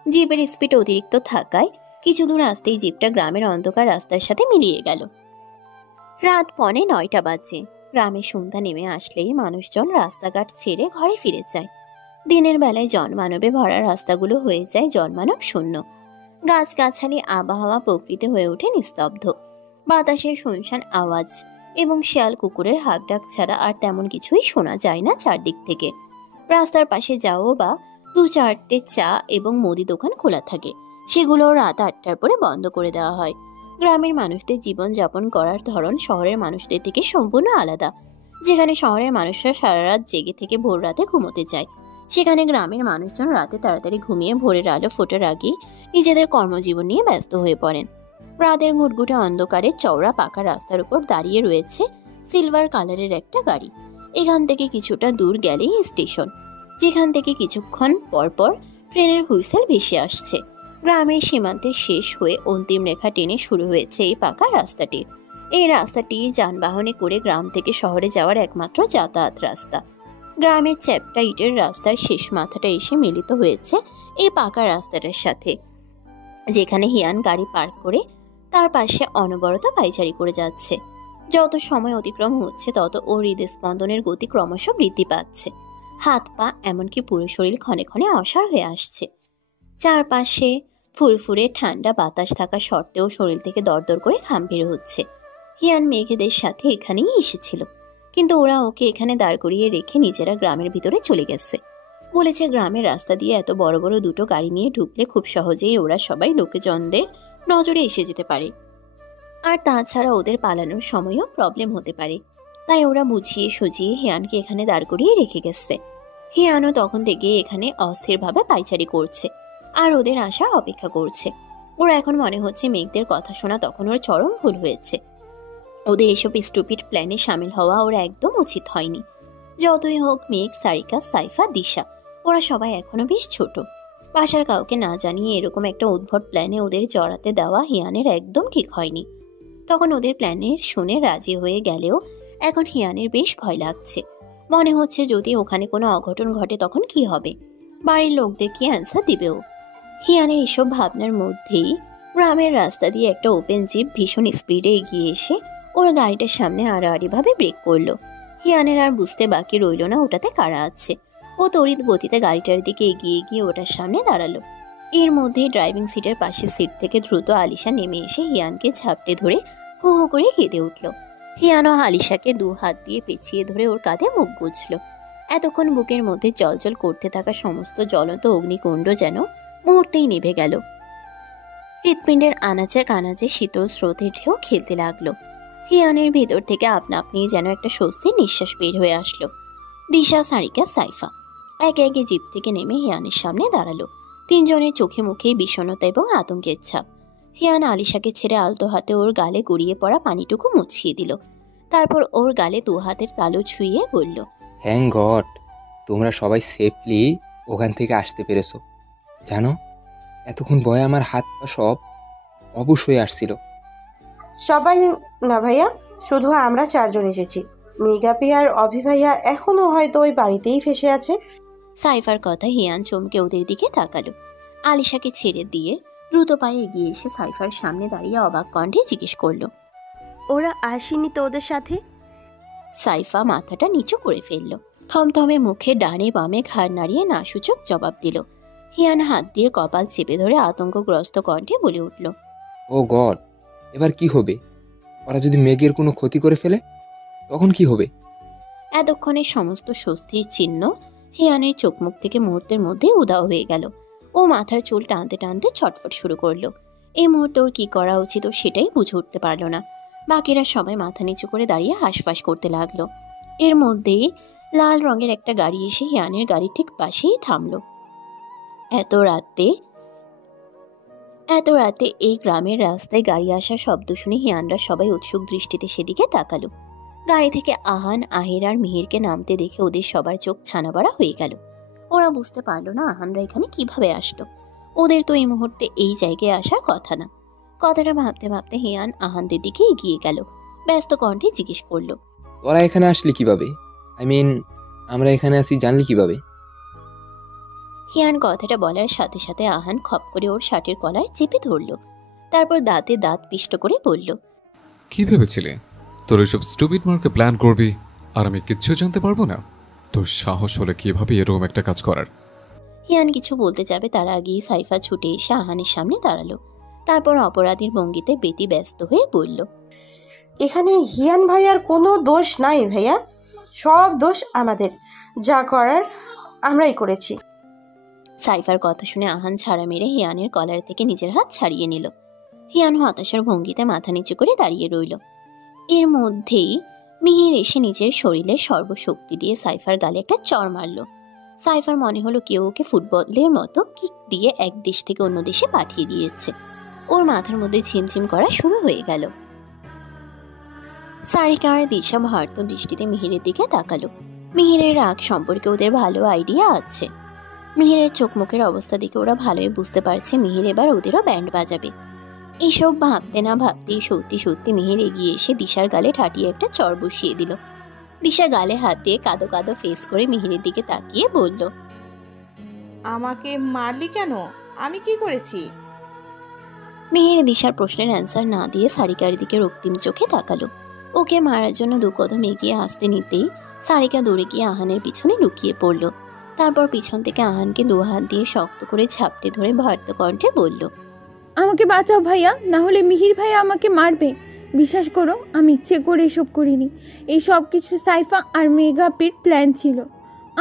জিপের স্পিড অতিরিক্ত থাকায় কিছু দূর আসতেই জিপটা গ্রামের অন্ধকার রাস্তার সাথে মিলিয়ে গেল। রাত 9:45 বাজে। গ্রামে সন্ধ্যা নেমে আসলেই মানুষজন রাস্তাঘাট ছেড়ে ঘরে ফিরে যায়। দিনের বেলায় জনমানবে ভরা রাস্তাগুলো হয়ে যায় জনমানব শূন্য। গাছগাছালি, আবহাওয়া, প্রকৃতি হয়ে ওঠে নিস্তব্ধ। বাতাসের শুনশান আওয়াজ এবং শিয়াল কুকুরের হাঁক ডাক ছাড়া আর তেমন কিছুই শোনা যায় না চারদিক থেকে। রাস্তার পাশে যাও বা 2-4টে চা এবং মুদি দোকান খোলা থাকে, সেগুলো রাত 8টার পরে বন্ধ করে দেওয়া হয়। গ্রামের মানুষদের জীবনযাপন করার ধরন শহরের মানুষদের থেকে সম্পূর্ণ আলাদা। যেখানে শহরের মানুষরা সারা রাত জেগে থেকে ভোর রাতে ঘুমোতে যায়, সেখানে গ্রামের মানুষজন রাতে তাড়াতাড়ি ঘুমিয়ে ভোরের আলো ফোটার আগেই নিজেদের কর্মজীবন নিয়ে ব্যস্ত হয়ে পড়েন। রাতের ঘুটঘুটে অন্ধকারে চওড়া পাকা রাস্তার উপর দাঁড়িয়ে রয়েছে সিলভার কালারের একটা গাড়ি। এখান থেকে কিছুটা দূর গেলেই স্টেশন, যেখান থেকে কিছুক্ষণ পরপর ট্রেনের হুইসেল ভেসে আসছে। গ্রামের সীমান্তের শেষ হয়ে অন্তিম রেখা টেনে শুরু হয়েছে এই পাকা রাস্তাটির। এই রাস্তাটি যানবাহনে করে গ্রাম থেকে শহরে যাওয়ার একমাত্র যাতায়াত রাস্তা। গ্রামের চ্যাপ্টা ইটের রাস্তার শেষ মাথাটা এসে মিলিত হয়েছে এই পাকা রাস্তাটার সাথে, যেখানে হিয়ান গাড়ি পার্ক করে তার পাশে অনবরত পায়চারি করে যাচ্ছে। যত সময় অতিক্রম হচ্ছে তত ওর হৃদস্পন্দনের গতি ক্রমশ বৃদ্ধি পাচ্ছে। হাত পা এমনকি পুরো শরীর ক্ষণে ক্ষণে অসাড় হয়ে আসছে। চারপাশে ফুরফুরে ঠান্ডা বাতাস থাকা সত্ত্বেও শরীর থেকে দরদর করে ঘাম বের হচ্ছে। হিয়ান মেঘেদের সাথে এখানেই এসেছিল, কিন্তু ওরা ওকে এখানে দাঁড় করিয়ে রেখে নিজেরা গ্রামের ভিতরে চলে গেছে। বলেছে গ্রামের রাস্তা দিয়ে এত বড় বড় দুটো গাড়ি নিয়ে ঢুকলে খুব সহজেই ওরা সবাই লোকজনদের নজরে এসে যেতে পারে, আর তাছাড়া ওদের পালানোর সময়ও প্রবলেম হতে পারে। তাই ওরা বুঝিয়ে সুঝিয়ে হিয়ানকে এখানে দাঁড় করিয়ে রেখে গেছে। হিয়ানও তখন থেকে এখানে অস্থিরভাবে পায়চারি করছে আর ওদের আসার অপেক্ষা করছে। ওর এখন মনে হচ্ছে মেঘদের কথা শোনা তখন ওর চরম ভুল হয়েছে। ওদের এসব স্টুপিড প্ল্যানে সামিল হওয়া ওর একদম উচিত হয়নি। যতই হোক মেঘ, সারিকা, সাইফা, দিশা ওরা সবাই এখনো বেশ ছোট। বাসার কাউকে না জানিয়ে এরকম একটা উদ্ভট প্ল্যানে ওদের জড়াতে দেওয়া হিয়ানের একদম ঠিক হয়নি। তখন ওদের প্ল্যানের শুনে রাজি হয়ে গেলেও এখন হিয়ানের বেশ ভয় লাগছে। মনে হচ্ছে যদি ওখানে কোনো অঘটন ঘটে তখন কি হবে, বাড়ির লোকদের কি অ্যান্সার দিবেও। হিয়ানের এসব ভাবনার মধ্যেই গ্রামের রাস্তা দিয়ে একটা ওপেন জিপ ভীষণ স্পিডে এগিয়ে এসে ওর গাড়িটার সামনে আড়াআড়িভাবে ব্রেক করলো। হিয়ানের আর বুঝতে বাকি রইল না ওটাতে কারা আছে। ও তড়িৎ গতিতে গাড়িটার দিকে এগিয়ে গিয়ে ওটার সামনে দাঁড়ালো। এর মধ্যেই ড্রাইভিং সিটের পাশের সিট থেকে দ্রুত আলিশা নেমে এসে হিয়ানকে ঝাপটে ধরে হু হু করে কেঁদে উঠল। হিয়ানও আলিশাকে দু হাত দিয়ে পেঁচিয়ে ধরে ওর কাঁধে মুখ গুজল। এতক্ষণ বুকের মধ্যে জলজল করতে থাকা সমস্ত জ্বলন্ত অগ্নিকুণ্ড যেন মুহূর্তেই নিভে গেল। হৃৎপিণ্ডের আনাচে কানাচে শীতল স্রোতের ঢেউ খেলতে লাগলো। হিয়ানের ভেতর থেকে আপনা আপনি যেন একটা স্বস্তির নিঃশ্বাস বের হয়ে আসলো। দিশা, সারিকা, সাইফা একে একে জিপ থেকে নেমে হিয়ানের সামনে দাঁড়ালো। তিনজনের চোখে মুখে বিষণ্ণতা এবং আতঙ্কের ছাপ। হিয়ান আলিশাকে ছেড়ে আলতো হাতে ওর গালে গড়িয়ে পড়া পানিটুকু মুছিয়ে দিল। তারপর ওর গালে দু হাতের তালু ছুঁয়ে বলল, থ্যাংক গড তোমরা সবাই সেফলি ওখান থেকে আসতে পেরেছো। জানো এতক্ষণ ভয়ে আমার হাত পা সব অবশ্যই আসছিল। সবাই না ভাইয়া, শুধু আমরা চারজন এসেছি। মেগাপি আর অভি ভাইয়া এখনো হয়তো ওই বাড়িতেই ফেসে আছে। সাইফার কথা হিয়ান চমকে ওদের দিকে তাকালো। আলিশাকে ছেড়ে দিয়ে দ্রুত পায়ে এগিয়ে এসে সাইফার সামনে দাঁড়িয়ে অবাক কণ্ঠে জিজ্ঞেস করলো, ওরা আসেনি তো ওদের সাথে? সাইফা মাথাটা নিচু করে ফেলল। থমথমে মুখে ডানে বামে ঘাড় নাড়িয়ে না সূচক জবাব দিল। হিয়ান হাত দিয়ে কপাল চেপে ধরে আতঙ্কগ্রস্ত কণ্ঠে বলে উঠল, ও গড, এবার কি হবে? ওরা যদি মেঘের কোনো ক্ষতি করে ফেলে তখন কি হবে? এতক্ষণে সমস্ত স্বস্তির চিহ্ন হিয়ানের চোখ মুখ থেকে মুহূর্তের মধ্যে উধাও হয়ে গেল। ও মাথার চুল টানতে টানতে ছটফট শুরু করলো। এই মুহূর্তে ওর কি করা উচিত ও সেটাই বুঝে উঠতে পারল না। বাকিরা সবাই মাথা নিচু করে দাঁড়িয়ে হাঁসফাঁস করতে লাগলো। এর মধ্যেই লাল রঙের একটা গাড়ি এসে হিয়ানের গাড়ির ঠিক পাশেই থামলো। এত রাতে এই গ্রামের রাস্তায় গাড়ি আসার শব্দ শুনে হিয়ানরা সবাই উৎসুক দৃষ্টিতে সেদিকে তাকালো। গাড়ি থেকে আহান, আহির আর মিহিরকে নামতে দেখে ওদের সবার চোখ ছানাবাড়া হয়ে গেল। ওরা বুঝতে পারলো না আহানরা এখানে কিভাবে আসলো। ওদের তো এই মুহূর্তে এই জায়গায় আসার কথা না। কথাটা ভাবতে ভাবতে হিয়ান আহানদের দিকে এগিয়ে গেল। ব্যস্ত কণ্ঠে জিজ্ঞেস করলো, তোরা এখানে আসলি কিভাবে? আমরা এখানে আসি জানলি কিভাবে? হিয়ান কথাটা বলার সাথে সাথে আহান খপ করে ওর শার্টের কলার চেপে ধরল। তারপর দাঁতে দাঁত পিষ্ট করে বলল, কি ভেবেছিলে তোর এসব স্টুপিড মার্কে প্ল্যান করবি আর আমি কিচ্ছু জানতে পারবো না? তোর সাহস হলে কিভাবে এরকম একটা কাজ করার? হিয়ান কিছু বলতে যাবে তার আগেই সাইফা ছুটে এসে আহানের সামনে দাঁড়ালো। তারপর অপরাধীর ভঙ্গিতে বেতি ব্যস্ত হয়ে বলল, এখানে হিয়ান ভাইয়ার কোনো দোষ নাই ভাইয়া, সব দোষ আমাদের। যা করার আমরাই করেছি। সাইফার কথা শুনে আহান ছাড়া মেরে হিয়ানের কলার থেকে নিজের হাত ছাড়িয়ে নিল। হিয়ান হতাশার ভঙ্গিতে মাথা নিচু করে দাঁড়িয়ে রইল। এর মধ্যেই মিহির এসে নিজের শরীরে সর্বশক্তি দিয়ে সাইফার গালে একটা চড় মারল। সাইফার মনে হলো কেউ ওকে ফুটবলের মতো কিক দিয়ে এক দেশ থেকে অন্য দেশে পাঠিয়ে দিয়েছে। ওর মাথার মধ্যে ঝিমঝিম করা শুরু হয়ে গেল। সারিকা আর দিশা ভারত দৃষ্টিতে মিহিরের দিকে তাকালো। মিহিরের রাগ সম্পর্কে ওদের ভালো আইডিয়া আছে। মিহিরের চোখ মুখের অবস্থা দেখে ওরা ভালোই বুঝতে পারছে মিহির এবার ওদেরও ব্যান্ড বাজাবে। এসব ভাবতে না ভাবতেই সত্যি সত্যি মিহির এগিয়ে এসে দিশার গালে ঠাটিয়ে একটা চড় বসিয়ে দিল। দিশা গালে হাত দিয়ে কাঁদো কাঁদো ফেস করে মিহিরের দিকে তাকিয়ে বলল, আমাকে মারলি কেন? আমি কি করেছি? মিহির দিশার প্রশ্নের অ্যান্সার না দিয়ে সারিকার দিকে রক্তিম চোখে তাকালো। ওকে মারার জন্য দু কদম এগিয়ে আসতে নিতেই সারিকা দৌড়ে গিয়ে আহানের পিছনে লুকিয়ে পড়ল। তারপর পিছন থেকে আহানকে দু হাত দিয়ে শক্ত করে ঝাপটে ধরে ভারত কণ্ঠে বলল, আমাকে বাঁচাও ভাইয়া, না হলে মিহির ভাইয়া আমাকে মারবে। বিশ্বাস করো, আমি ইচ্ছে করে এসব করিনি। এই সব কিছু সাইফা আর মেগাপির প্ল্যান ছিল।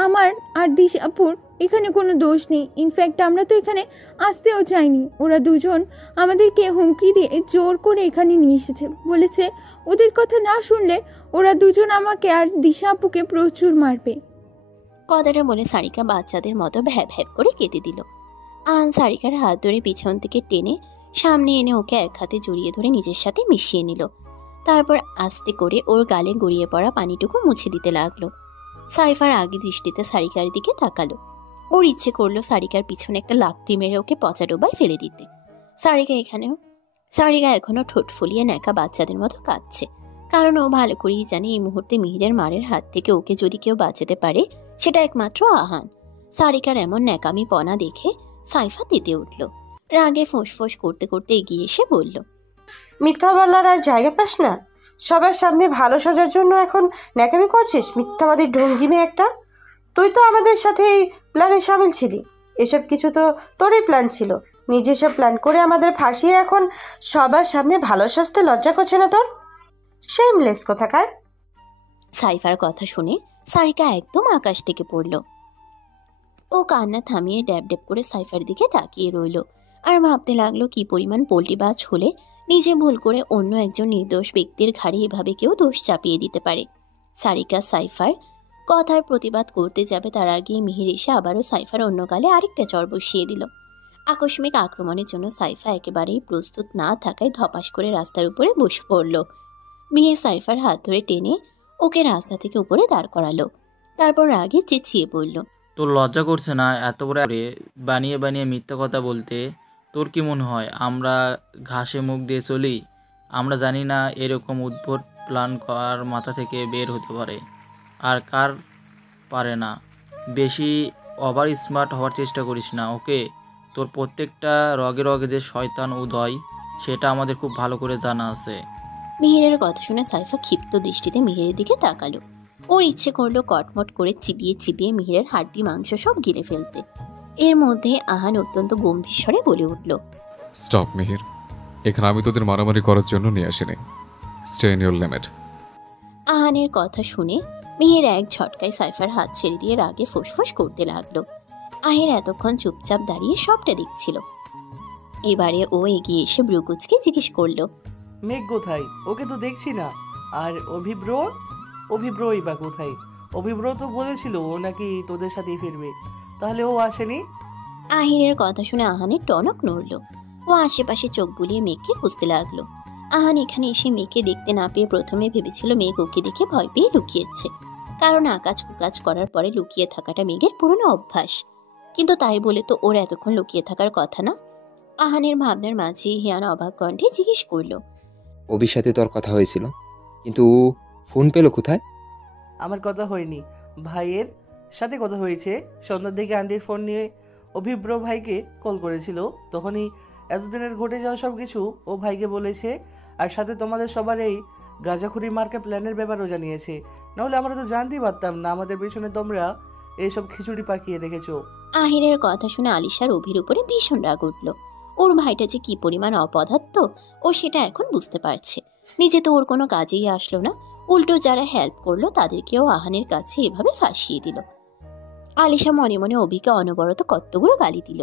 আমার আর দিশাপুর এখানে কোনো দোষ নেই। ইনফ্যাক্ট আমরা তো এখানে আসতেও চাইনি। ওরা দুজন আমাদেরকে হুমকি দিয়ে জোর করে এখানে নিয়ে এসেছে। বলেছে ওদের কথা না শুনলে ওরা দুজন আমাকে আর দিশাপুকে প্রচুর মারবে। কথাটা বলে সারিকা বাচ্চাদের মতো ভ্যাব ভ্যাব করে কেটে দিল। আহান সারিকার হাত ধরে পিছন থেকে টেনে সামনে এনে ওকে এক হাতে জড়িয়ে ধরে নিজের সাথে মিশিয়ে নিল। তারপর আস্তে করে ওর গালে গড়িয়ে পড়া পানিটুকু মুছে দিতে লাগলো। সাইফার আগে দৃষ্টিতে সারিকার দিকে তাকালো। ওর ইচ্ছে করলো সারিকার পিছনে একটা লাথি মেরে ওকে পচা ডোবায় ফেলে দিতে। সারিকা এখনো ঠোঁট ফুলিয়ে ন্যাকা বাচ্চাদের মতো কাঁদছে, কারণ ও ভালো করেই জানে এই মুহূর্তে মিহিরের মারের হাত থেকে ওকে যদি কেউ বাঁচাতে পারে সেটা একমাত্র আহান। সারিকার এমন ন্যাকামি পনা দেখে সাইফা তেতে উঠল। রাগে ফোঁস করতে করতে এগিয়ে এসে বলল, মিথ্যা বলার আর জায়গা পাস না? সবার সামনে ভালো সাজার জন্য এখন ন্যাকামি করছিস? মিথ্যাবাদী ঢঙ্গিমে একটা। তুই তো আমাদের সাথে এই প্ল্যানে সামিল ছিলি। এসব কিছু তো তোরই প্ল্যান ছিল। নিজে সব প্ল্যান করে আমাদের ফাঁসিয়ে এখন সবার সামনে ভালো সাজতে লজ্জা করছে না তোর? শেমলেস কোথাকার। সাইফার কথা শুনে সারিকা একদম আকাশ থেকে পড়ল। ও কান্না থামিয়ে ড্যাব ড্যাব করে সাইফার দিকে তাকিয়ে রইল আর ভাবতে লাগলো কি পরিমাণ পোল্টিবাজ হলে নিজে ভুল করে অন্য একজন নির্দোষ ব্যক্তির ঘাড়ে এভাবে কেউ দোষ চাপিয়ে দিতে পারে। সারিকা সাইফার কথার প্রতিবাদ করতে যাবে তার আগে মিহির এসে আবারও সাইফার অন্য গালে আরেকটা চড় বসিয়ে দিল। আকস্মিক আক্রমণের জন্য সাইফা একেবারেই প্রস্তুত না থাকায় ধপাস করে রাস্তার উপরে বসে পড়ল। মিহির সাইফার হাত ধরে টেনে ওকে রাস্তা থেকে উপরে দাঁড় করালো। তারপর রাগে চেঁচিয়ে বলল, তোর লজ্জা করছে না এত করে বানিয়ে বানিয়ে মিথ্যা কথা বলতে? তোর কি মনে হয় আমরা ঘাসে মুখ দিয়ে চলি? আমরা জানি না এরকম উদ্ভট প্ল্যান কার মাথা থেকে বের হতে পারে আর কার পারে না। বেশি ওভার স্মার্ট হওয়ার চেষ্টা করিস না, ওকে? তোর প্রত্যেকটা রগে রগে যে শয়তান উদয় সেটা আমাদের খুব ভালো করে জানা আছে। মিহিরের কথা শুনে সাইফা ক্ষিপ্ত দৃষ্টিতে মিহিরের দিকে তাকালো। ওর ইচ্ছে করলো কটমট করে চিবিয়ে চিবিয়ে মিহিরের হাড্ডি মাংস সব গিলে ফেলতে। এর মধ্যে আহান অত্যন্ত গম্ভীর স্বরে বলে উঠল, স্টপ মিহির, এখানে আমি তোদের মারামারি করার জন্য নিয়ে আসিনি। Stay in your limit. আহানের কথা শুনে মিহির এক ঝটকায় সাইফার হাত ছেড়ে দিয়ে রাগে ফুসফুস করতে লাগলো। আহির এতক্ষণ চুপচাপ দাঁড়িয়ে সবটা দেখছিল। এবারে ও এগিয়ে এসে ব্রুকুচকে জিজ্ঞেস করলো, মেঘ কোথায়? ওকে তো দেখছি না। আর অভিব্রই বা কোথায়? অভিব্র তো বলেছিল ও নাকি তোদের সাথেই ফিরবে, তাহলে ও আসেনি? আহিরের কথা শুনে আহানের টনক নড়ল। ও আশেপাশে চোখ বুলিয়ে মেঘকে খুঁজতে লাগলো। আহান এখানে এসে মেঘকে দেখতে না পেয়ে প্রথমে ভেবেছিল মেঘ ওকে দেখে ভয় পেয়ে লুকিয়েছে, কারণ আকাজ কুকাজ করার পরে লুকিয়ে থাকাটা মেঘের পুরনো অভ্যাস। কিন্তু তাই বলে তো ওর এতক্ষণ লুকিয়ে থাকার কথা না। আহানের ভাবনার মাঝে হিয়ান অবাক কণ্ঠে জিজ্ঞেস করলো, অভির সাথে তোর কথা হয়েছিল, কিন্তু ফোন পেলো কোথায়? আমার কথা হয়নি, ভাইয়ের সাথে কথা হয়েছে। সন্ধ্যার দিকে আন্টির ফোন নিয়ে অভিব্র ভাইকে কল করেছিল। তখনই এতদিনের ঘটে যাওয়া সব কিছু ও ভাইকে বলেছে, আর সাথে তোমাদের সবার এই গাঁজাখুরি মার্কা প্ল্যানের ব্যাপারও জানিয়েছে। নাহলে আমরা তো জানতেই পারতাম না আমাদের পেছনে তোমরা এইসব খিচুড়ি পাকিয়ে রেখেছো। আহিরের কথা শুনে আলিশার অভির উপরে ভীষণ রাগ উঠল। ওর ভাইটা যে কি পরিমাণ অপদার্থ ও সেটা এখন বুঝতে পারছে। নিজে তো ওর কোনো কাজেই আসলো না, উল্টো যারা হেল্প করলো তাদেরকেও আহানের কাছে এভাবে ফাঁসিয়ে দিল। আলিশা মনে মনে অভিকে অনবরত কতগুলো গালি দিল।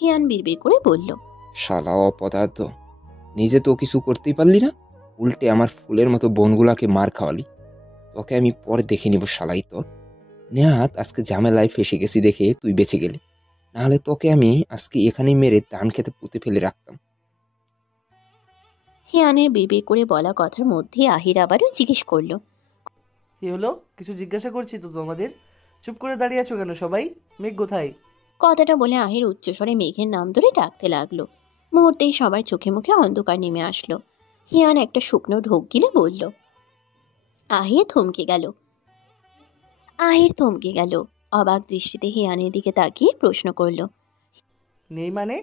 হিয়ান বিড়বিড় করে বলল, শালা অপদার্থ, নিজে তো কিছু করতেই পারলি না, উল্টে আমার ফুলের মতো বোনগুলাকে মার খাওয়ালি। তোকে আমি পরে দেখে নিব শালাই তোর। নেহাত আজকে ঝামেলায় ফেসে গেছি দেখে তুই বেঁচে গেলি, নাহলে তোকে আমি আজকে এখানেই মেরে ধান খেতে পুঁতে ফেলে রাখতাম। হিয়ানের বিড়বিড় করে বলা কথার মধ্যে আহির আবারও জিজ্ঞেস করলো, কি হলো? কিছু জিজ্ঞাসা করছি তো তোমাদের, চুপ করে দাঁড়িয়ে আছো কেন সবাই? মেঘ কোথায়? কথাটা বলে আহির উচ্চস্বরে মেঘের নাম ধরে ডাকতে লাগলো। মুহূর্তেই সবার চোখে মুখে অন্ধকার নেমে আসলো। হিয়ান একটা শুকনো ঢোক গিলে বলল। আহির থমকে গেল। অবাক দৃষ্টিতে হিয়ানের দিকে তাকিয়ে প্রশ্ন করল। নেই মানে?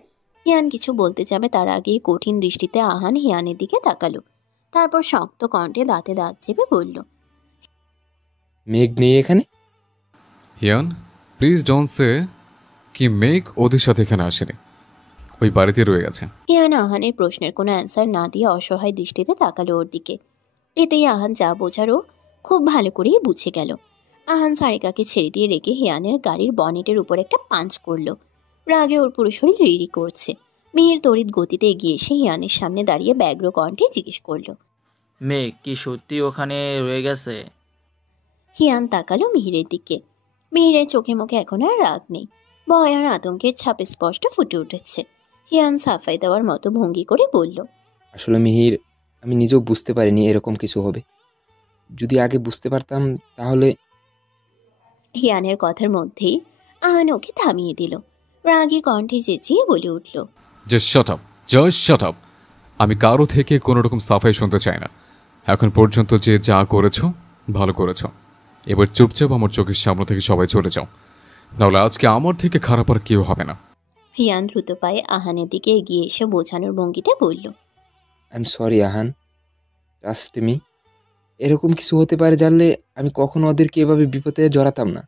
হিয়ান কিছু বলতে যাবে তার আগেই কঠিন দৃষ্টিতে আহান হিয়ানের দিকে তাকালো। তারপর শক্ত কণ্ঠে দাঁতে দাঁত চেপে বলল, মেঘ নেই এখানে? হিয়ান, প্লিজ ডোন্ট সে কি মেঘ ওদের সাথে এখানে আসেনি, ওই বাড়িতে রয়ে গেছে। হিয়ান আহানের প্রশ্নের কোনো অ্যান্সার না দিয়ে অসহায় দৃষ্টিতে তাকালো ওর দিকে। এতেই আহান যা বোঝারও খুব ভালো করেই বুঝে গেল। আহান সারিকাকে ছেড়ে দিয়ে রেখে হিয়ানের গাড়ির বনেটের উপর একটা পাঞ্চ করলো। রাগে ওর পুরো শরীর রিড়ি করছে। মেয়ের তড়িৎ গতিতে এগিয়ে এসে হিয়ানের সামনে দাঁড়িয়ে ব্যগ্র কণ্ঠে জিজ্ঞেস করলো, মেঘ কি সত্যি ওখানে রয়ে গেছে? হিয়ান তাকালো মিহিরের দিকে। মিহিরের চোখে মুখে এখন আর রাগ নেই, ভয় আর আতঙ্কের ছাপ স্পষ্ট ফুটে উঠেছে। হিয়ান সাফাই দেওয়ার মতো ভঙ্গি করে বলল, আসলে মিহির, আমি নিজেও বুঝতে পারিনি এরকম কিছু হবে। যদি আগে বুঝতে পারতাম তাহলে। হিয়ানের কথার মধ্যেই আহান ওকে থামিয়ে দিল। রাগী কণ্ঠে চেঁচিয়ে বলে উঠল, জাস্ট শাট আপ। আমি কারো থেকে কোনো রকম সাফাই শুনতে চাই না। এখন পর্যন্ত যে যা করেছো ভালো করেছো, এবার চুপচাপ আমার চোখের সামনে থেকে সবাই চলে যাও, নাহলে আজকে আমার থেকে খারাপ আর কেউ হবে না। হিয়ান দ্রুত পায়ে আহানের দিকে এগিয়ে এসে বোঝানোর ভঙ্গিতে বলল, I am sorry Ahaan, trust me. এরকম কিছু হতে পারে জানলে আমি কখনো ওদেরকে এভাবে বিপদে জড়াতাম না।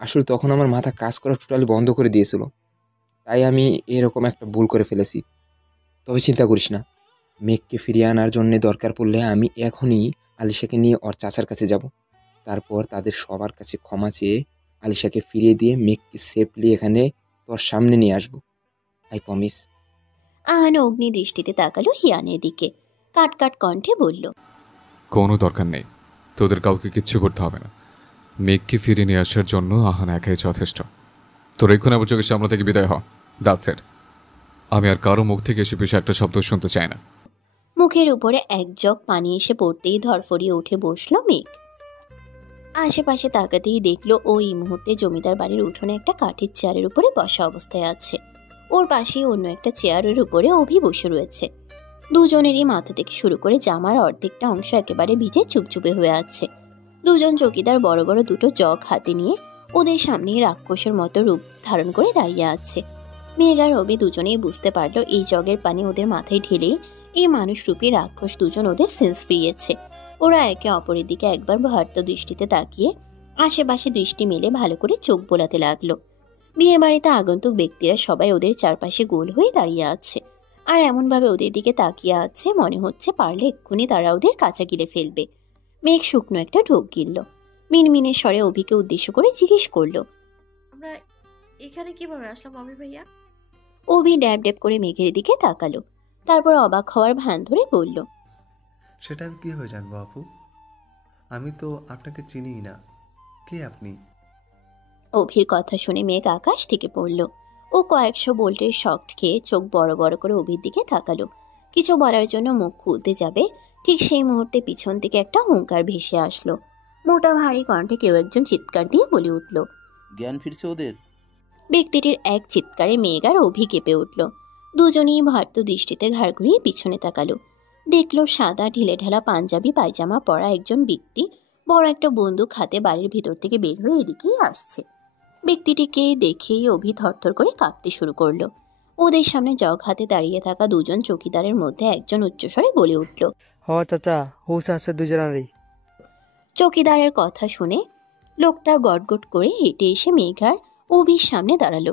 আসলে তখন আমার মাথা কাজ করা টোটালি বন্ধ করে দিয়েছিল, তাই আমি এরকম একটা ভুল করে ফেলেছি। তবে চিন্তা করিস না, মেঘকে ফিরিয়ে আনার জন্য দরকার পড়লে আমি এখনই আলিশাকে নিয়ে ওর চাচার কাছে যাব। তারপর তাদের সবার কাছে ক্ষমা চেয়ে আলিশাকে ফিরিয়ে দিয়ে মেঘকে সেফলি এখানে তোর সামনে নিয়ে আসবো। I promise. আহান অগ্নি দৃষ্টিতে তাকালো হিয়ানের দিকে। কাট কাট কণ্ঠে বলল, কোনো দরকার নেই, তোদের কাউকে কিচ্ছু করতে হবে না। মেঘকে ফিরিয়ে নিয়ে আসার জন্য আহান একাই যথেষ্ট। তোর এক্ষুনি আমার চোখের সামনে থেকে বিদায় হ, দ্যাটস ইট। আমি আর কারো মুখ থেকে এসে পিছু একটা শব্দ শুনতে চাই না। মুখের উপরে এক জগ পানি এসে পড়তেই ধরফরিয়ে উঠে বসলো মেঘ। আশেপাশে তাকাতেই দেখলো ওই মুহূর্তে জমিদার বাড়ির উঠোনে একটা কাঠের চেয়ারের উপরে বসা অবস্থায় আছে। ওর পাশেই অন্য একটা চেয়ারের উপরে অভি বসে রয়েছে। দুজনেরই মাথা থেকে শুরু করে জামার অর্ধেকটা অংশ একেবারে ভিজে চুপচুপে হয়ে আছে। দুজন চৌকিদার বড় বড় দুটো জগ হাতে নিয়ে ওদের সামনে রাক্ষসের মতো রূপ ধারণ করে দাঁড়িয়ে আছে। মেঘ আর অভি দুজনেই বুঝতে পারলো এই জগের পানি ওদের মাথায় ঢেলেই এই মানুষরূপী রাক্ষস দুজন ওদের সেন্স ফিরিয়েছে। ওরা একে অপরের দিকে একবার ভয়ার্ত দৃষ্টিতে তাকিয়ে আশেপাশে দৃষ্টি মেলে ভালো করে চোখ বোলাতে লাগলো। বিয়ে বাড়িতে আগন্তুক ব্যক্তিরা সবাই ওদের চারপাশে গোল হয়ে দাঁড়িয়ে আছে, আর এমনভাবে ওদের দিকে তাকিয়ে আছে মনে হচ্ছে পারলে এক্ষুনি তারা ওদের কাঁচা গিলে ফেলবে। মেঘ শুকনো একটা ঢোক গিলল। মিনমিনের স্বরে অভিকে উদ্দেশ্য করে জিজ্ঞেস করলো, আমরা এখানে কিভাবে আসলাম অভি ভাইয়া? অভি ড্যাব ড্যাব করে মেঘের দিকে তাকালো, তারপর অবাক হওয়ার ভান ধরে বলল, সেটা আমি কীভাবে জানবো আপু? আমি তো আপনাকে চিনিই না। কে আপনি? অভির কথা শুনে মেঘ আকাশ থেকে পড়ল। ও কয়েকশো বোল্টের শক খেয়ে চোখ বড় বড় করে অভির দিকে তাকালো। কিছু বলার জন্য মুখ খুলতে যাবে, ঠিক সেই মুহূর্তে পিছন থেকে একটা হুঙ্কার ভেসে আসলো। মোটা ভারী কণ্ঠে কেউ একজন চিৎকার দিয়ে বলে উঠল। জ্ঞান ফিরছে ওদের? ব্যক্তিটির এক চিৎকারে মেঘ আর অভি কেঁপে উঠল। দুজনেই ভার্ত দৃষ্টিতে ঘাড় ঘুরিয়ে পিছনে তাকালো। দেখলো সাদা ঢিলে ঢালা পাঞ্জাবি পায়জামা পরা একজন ব্যক্তি বড় একটা বন্দুক হাতে বাড়ির ভিতর থেকে বের হয়ে এদিকেই আসছে। ব্যক্তিটিকে দেখেই অভি থরথর করে কাঁপতে শুরু করলো। ওদের সামনে জগ হাতে দাঁড়িয়ে থাকা দুজন চৌকিদারের মধ্যে একজন উচ্চস্বরে বলে উঠল, হ চাচা, হুশ আছে দুজনেরই। চৌকিদারের কথা শুনে লোকটা গটগট করে হেঁটে এসে মেঘার অভির সামনে দাঁড়ালো।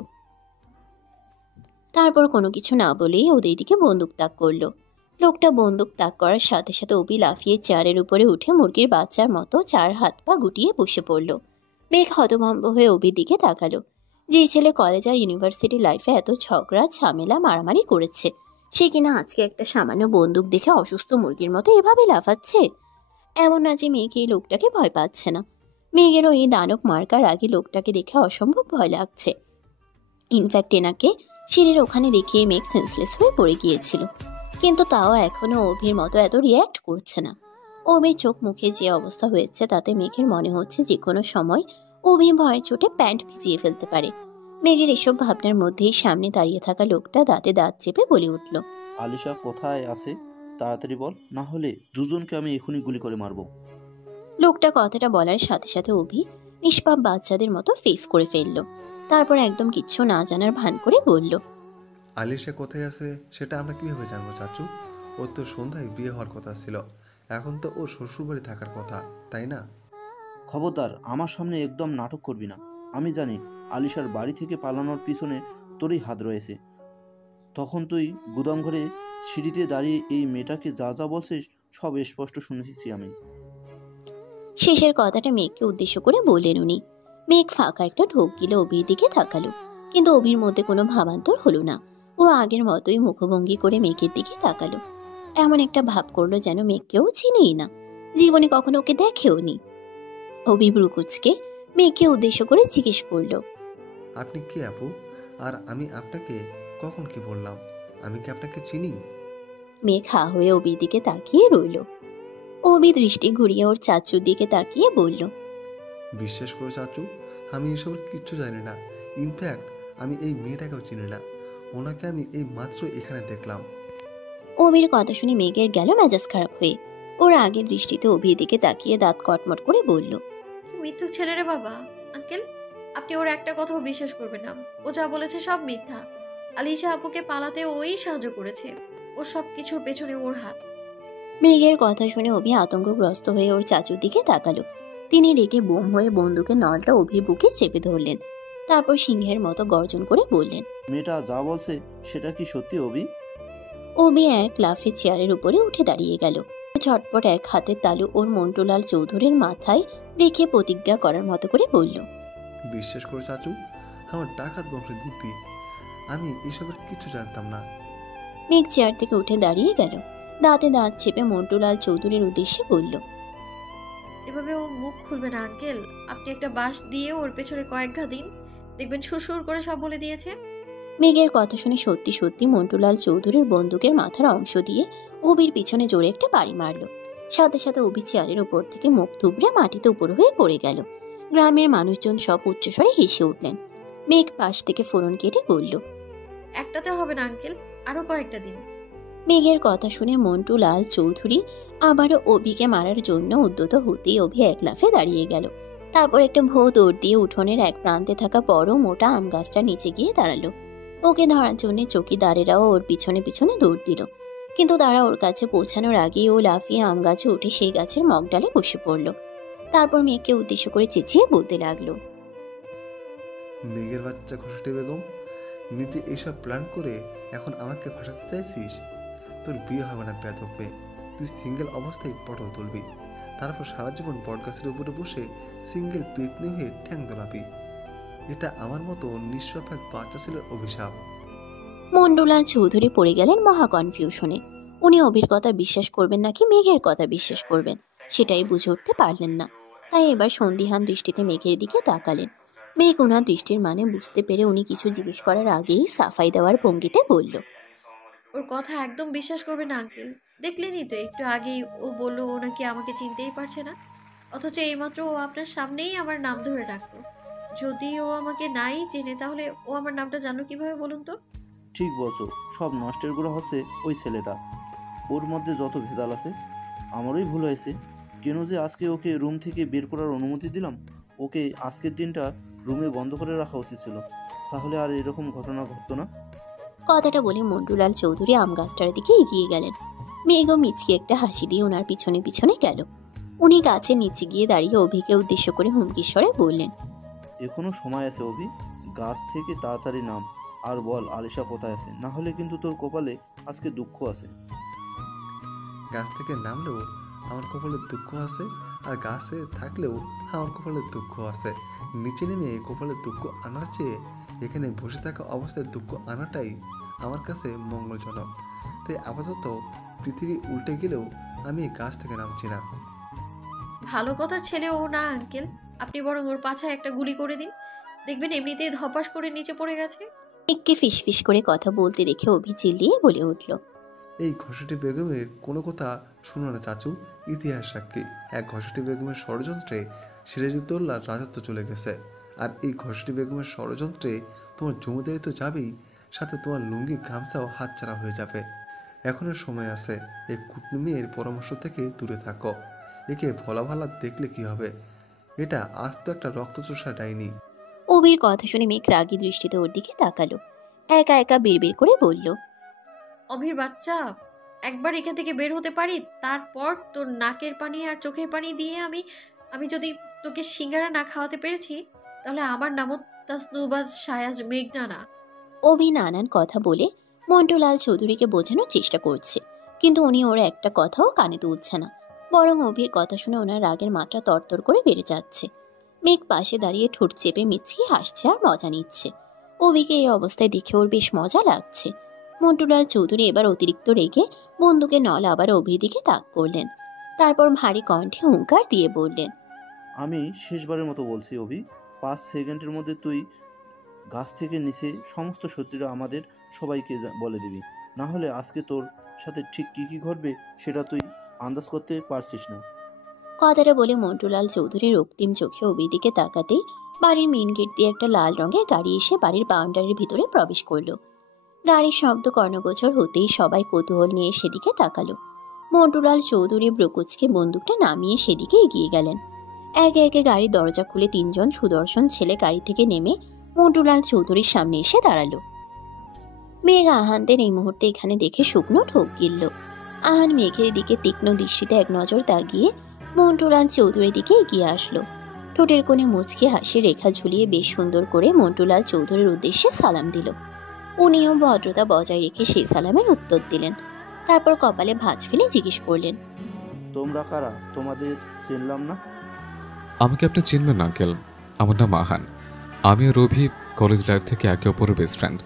তারপর কোনো কিছু না বলেই ওদের দিকে বন্দুক তাক করলো। লোকটা বন্দুক তাক করার সাথে সাথে অভি লাফিয়ে চেয়ারের উপরে উঠে মুরগির বাচ্চার মতো চার হাত পা গুটিয়ে বসে পড়ল। মেঘ হতভম্ব হয়ে অভির দিকে তাকালো। যে ছেলে কলেজ আর ইউনিভার্সিটি লাইফে এত ঝগড়া ঝামেলা মারামারি করেছে, সে কিনা আজকে একটা সামান্য বন্দুক দেখে অসুস্থ মুরগির মতো এভাবে লাফাচ্ছে। এমন না যে মেঘ এই লোকটাকে ভয় পাচ্ছে না, মেঘেরও এই দানব মার্কার আগে লোকটাকে দেখে অসম্ভব ভয় লাগছে। ইনফ্যাক্ট এনাকে সিঁড়ির ওখানে দেখিয়ে মেঘ সেন্সলেস হয়ে পড়ে গিয়েছিল, কিন্তু তাও এখনো অভির মতো এত রিয়্যাক্ট করছে না। অভির চোখ মুখে যে অবস্থা হয়েছে তাতে মেঘের মনে হচ্ছে যে কোনো সময় অভি ভয়ের চোটে প্যান্ট ভিজিয়ে ফেলতে পারে। মেঘের এসব ভাবনার মধ্যেই সামনে দাঁড়িয়ে থাকা লোকটা দাঁতে দাঁত চেপে বলে উঠল, আলিশা কোথায় আছে? তাড়াতাড়ি বল, না হলে দুজনকে আমি এখনই গুলি করে মারবো। লোকটা কথাটা বলার সাথে সাথে অভি নিষ্পাপ বাচ্চাদের মতো ফেস করে ফেললো। তারপর একদম কিচ্ছু না জানার ভান করে বলল, আলিশা কোথায় আছে সেটা আমরা কিভাবে জানবো চাচু? ওর তো সন্ধ্যায় বিয়ে হওয়ার কথা ছিল, এখন তো ওর শ্বশুরবাড়ি থাকার কথা, তাই না? খবরদার, আমার সামনে একদম নাটক করবি না। আমি জানি আলিশার বাড়ি থেকে পালানোর পিছনে তোরই হাত রয়েছে। তখন তুই গুদাম ঘরে সিঁড়িতে দাঁড়িয়ে এই মেয়েটাকে যা যা বলছিস সব স্পষ্ট শুনেছি আমি। শেষের কথাটা মেঘকে উদ্দেশ্য করে বললেন উনি। মেঘ ফাঁকা একটা ঢোক গিলে অভির দিকে তাকালো, কিন্তু অভির মধ্যে কোনো ভাবান্তর হলো না। ও আগের মতোই মুখভঙ্গি করে মেঘের দিকে তাকালো, এমন একটা ভাব করলো যেন মেঘকেও চিনেই না, জীবনে কখনো ওকে দেখেও নি। অভি ব্রুকুচকে মেঘকে উদ্দেশ্য করে জিজ্ঞেস করলো, আপনি কে আপু? আর আমি আপনাকে কখন কি বললাম? আমি কি আপনাকে চিনি? মেঘ হা হয়ে অভির দিকে তাকিয়ে রইল। অভি দৃষ্টি ঘুরিয়ে ওর চাচুর দিকে তাকিয়ে বলল, বিশ্বাস করো চাচু, আমি এসবের কিচ্ছু জানি না। ইনফ্যাক্ট আমি এই মেয়েটাকেও চিনি না, ওনাকে আমি এই মাত্র এখানে দেখলাম। অভির কথা শুনে মেঘের গেল মেজাজ খারাপ হয়ে। ওর আগে দৃষ্টিতে অভির দিকে তাকিয়ে দাঁত কটমট করে বলল, কি মৃত্যুক ছেলে রে বাবা। আঙ্কেল, আপনি ওর একটা কথাও বিশ্বাস করবেন না। ও যা বলেছে সব মিথ্যা। আলিশা আপুকে পালাতে ওই সাহায্য করেছে। ও সব কিছুর পেছনে ওর হাত। মেঘের কথা শুনে অভি আতঙ্কগ্রস্ত হয়ে ওর চাচুর দিকে তাকালো। তিনি রেগে বোম হয়ে বন্দুকের নলটা অভির বুকে চেপে ধরলেন। তারপর সিংহের মতো গর্জন করে বললেন, মেয়েটা যা বলছে সেটা কি সত্যি অভি? অভি এক লাফে চেয়ারের উপরে উঠে দাঁড়িয়ে গেল। ঝটপট এক হাতের তালু ওর মন্টুলাল চৌধুরীর মাথায় রেখে প্রতিজ্ঞা করার মতো করে বলল, বিশ্বাস করো চাচু, আমার ডাকাত বংশের দিব্যি, আমি এসবের কিছু জানতাম না। মেঘ চেয়ার থেকে উঠে দাঁড়িয়ে গেল, দাঁতে দাঁত চেপে মন্টুলাল চৌধুরীর উদ্দেশ্যে বলল, এভাবে ও মুখ খুলবে না আঙ্কেল। আপনি একটা বাঁশ দিয়ে ওর পেছনে কয়েক ঘা দিন, দেখবেন সুরসুর করে সব বলে দিয়েছে। মেঘের কথা শুনে সত্যি সত্যি মন্টুলাল চৌধুরীর বন্দুকের মাথার অংশ দিয়ে অভির পিছনে জোরে একটা বাড়ি মারল। সাথে সাথে অভি চেয়ারের উপর থেকে মুখ থুবড়ে মাটিতে উপর হয়ে পড়ে গেল। গ্রামের মানুষজন সব উচ্চস্বরে হেসে উঠলেন। মেঘ পাশ থেকে ফোড়ন কেটে বলল, একটাতে হবে না আঙ্কেল, আরো কয়েকটা দিন। মেঘের কথা শুনে মন্টুলাল চৌধুরী আবারও অভিকে মারার জন্য উদ্যত হতেই অভি এক লাফে দাঁড়িয়ে গেল। তারপর একটা ভৌ দৌড় দিয়ে উঠোনের এক প্রান্তে থাকা বড় মোটা আম গাছটার নিচে গিয়ে দাঁড়ালো। ওকে ধরার জন্য চৌকিদারেরাও ওর পিছনে পিছনে দৌড় দিল, কিন্তু তারা ওর কাছে পৌঁছানোর আগেই ও লাফিয়ে আম গাছে উঠে সেই গাছের মগডালে বসে পড়ল। তারপর মেয়েকে উদ্দেশ্য করে চেঁচিয়ে বলতে লাগলো, মেঘের বাচ্চা ঘষাটি বেগম, নিজে এইসব প্ল্যান করে এখন আমাকে ফাঁসাতে চাইছিস? তোর বিয়ে হবে না বেয়াদব মেয়ে, তুই সিঙ্গেল অবস্থায় পটল তুলবি, তারপর সারা জীবন বটগাছের উপরে বসে সিঙ্গেল পেতনি হয়ে ঠ্যাং দোলাবি। এটা আমার মতো নিঃস্বাপ এক বাচ্চা ছেলের অভিশাপ। মন্ডুলাল চৌধুরী পড়ে গেলেন মহা কনফিউশনে। উনি অভির কথা বিশ্বাস করবেন নাকি মেঘের কথা বিশ্বাস করবেন সেটাই বুঝে উঠতে পারলেন না। তাই এবার সন্দিহান দৃষ্টিতে মেঘের দিকে তাকালেন। মেঘ ওনার দৃষ্টির মানে বুঝতে পেরে উনি কিছু জিজ্ঞেস করার আগেই সাফাই দেওয়ার ভঙ্গিতে বলল, ওর কথা একদম বিশ্বাস করবে না আঙ্কেল। দেখলেনই তো একটু আগেই ও বললো ও নাকি আমাকে চিনতেই পারছে না, অথচ এইমাত্র ও আপনার সামনেই আমার নাম ধরে ডাকলো। যদি ও আমাকে নাই চেনে তাহলে ও আমার নামটা জানলো কিভাবে বলুন তো? ঠিক বলছো, সব নষ্টের গুলো হচ্ছে ওই ছেলেটা। ওর মধ্যে যত ভেজাল আছে, আমারই ভুল হয়েছে। কেন যে আজকে ওকে রুম থেকে বের করার অনুমতি দিলাম? ওকে আজকের দিনটা রুমে বন্ধ করে রাখা উচিত ছিল, তাহলে আর এরকম ঘটনা ঘটতো না। কথাটা বলে মন্টুলাল চৌধুরী আম গাছটার দিকে এগিয়ে গেলেন। মেঘও মিচকি একটা হাসি দিয়ে ওনার পিছনে পিছনে গেল। উনি গাছের নিচে গিয়ে দাঁড়িয়ে অভিকে উদ্দেশ্য করে হুমকির স্বরে বললেন, এখনো সময় আছে অভি, গাছ থেকে তাড়াতাড়ি নাম আর বল আলিশা কোথায় আছে, না হলে কিন্তু তোর কপালে আজকে দুঃখ আছে। গাছ থেকে নামলেও আমার কপালে দুঃখ আছে, আর গাছে থাকলেও আমার কপালে দুঃখ আছে। নিচে নেমে কপালে দুঃখ আনার চেয়ে এখানে বসে থাকা অবস্থায় দুঃখ আনাটাই আমার কাছে মঙ্গলজনক। তাই আপাতত পৃথিবী উল্টে গেলেও আমি গাছ থেকে নামছি না। ভালো কথার ছেলে ও না আঙ্কেল। আপনি বরং ওর পাছায় একটা গুলি করে দিন, দেখবেন এমনিতেই ধপাস করে নিচে পড়ে গেছে। মেঘকে ফিসফিস করে কথা বলতে দেখে অভি চিল্লিয়ে বলে উঠল, এই ঘষাটি বেগমের কোনো কথা শুনো না চাচু, ইতিহাস সাক্ষী। এক ঘষাটি বেগমের ষড়যন্ত্রে সিরাজউদ্দৌলার রাজত্ব চলে গেছে, আর এই ঘষাটি বেগমের ষড়যন্ত্রে তোমার জমিদারি তো যাবেই, সাথে তোমার লুঙ্গি গামছাও হাতছাড়া হয়ে যাবে। এখনের সময় আছে, এই কুটুমির পরামর্শ থেকে দূরে থাকো। একে ভোলা ভালা দেখলে কি হবে, এটা আজ তো একটা রক্তচোষা ডাইনি। অভির কথা শুনে মেঘ রাগী দৃষ্টিতে ওর দিকে তাকালো। একা একা বিড়বিড় করে বলল, অভির বাচ্চা, একবার এখান থেকে বের হতে পারি, তারপর তোর নাকের পানি আর চোখের পানি দিয়ে আমি যদি তোকে সিঙ্গারা না খাওয়াতে পেরেছি, তাহলে আমার নামও তাসনুবাজ সায়াজ মেঘনা না। অভি নানান কথা বলে মন্টুলাল চৌধুরীকে বোঝানোর চেষ্টা করছে, কিন্তু উনি ওর একটা কথাও কানে তুলছে না, বরং অভির কথা শুনে ওনার রাগের মাত্রা তরতর করে বেড়ে যাচ্ছে। মেঘ পাশে দাঁড়িয়ে ঠোঁট চেপে মিচকি হাসছে আর মজা নিচ্ছে। অভিকে এই অবস্থায় দেখে ওর বেশ মজা লাগছে। মন্টুলাল চৌধুরী এবার অতিরিক্ত রেগে বন্দুকের নল আবার অভির দিকে তাক করলেন। তারপর ভারী কণ্ঠে হুঙ্কার দিয়ে বললেন, আমি শেষবারের মতো বলছি অভি, 5 সেকেন্ডের মধ্যে তুই গাছ থেকে নিচে সমস্ত সত্যিটা আমাদের সবাইকে বলে দিবি, না হলে আজকে তোর সাথে ঠিক কী কী ঘটবে সেটা তুই আন্দাজ করতে পারছিস না। কথাটা বলে মন্টুলাল চৌধুরী রক্তিম চোখে অভির দিকে তাকাতেই বাড়ির মেন গেট দিয়ে একটা লাল রঙের গাড়ি এসে বাড়ির বাউন্ডারির ভিতরে প্রবেশ করলো। গাড়ির শব্দ কর্ণগোচর হতেই সবাই কৌতূহল নিয়ে সেদিকে তাকালো। মন্টুলাল চৌধুরী ব্রকুচকে বন্দুকটা নামিয়ে সেদিকে এগিয়ে গেলেন। একে একে গাড়ির দরজা খুলে 3 জন সুদর্শন ছেলে গাড়ি থেকে নেমে মন্টুলাল চৌধুরীর সামনে এসে দাঁড়ালো। মেঘ আহানদের এই মুহূর্তে এখানে দেখে শুকনো ঢোক গিলল। আহান মেঘের দিকে তীক্ষ্ণ দৃষ্টিতে এক নজর তাকিয়ে মন্টুলাল চৌধুরীর দিকে এগিয়ে আসলো। ঠোঁটের কোণে মুচকি হাসির রেখা ঝুলিয়ে বেশ সুন্দর করে মন্টুলাল চৌধুরীর উদ্দেশ্যে সালাম দিল। উনিও ভদ্রতা বজায় রেখে সেই সালামের উত্তর দিলেন। তারপর কপালে ভাঁজ ফেলে জিজ্ঞেস করলেন, তোমরা কারা? তোমাদের চিনলাম না। আমাকে আপনি চিনবেন না আঙ্কেল, আমার নাম আহান। আমি আর অভি কলেজ লাইফ থেকে একে অপরের বেস্ট ফ্রেন্ড।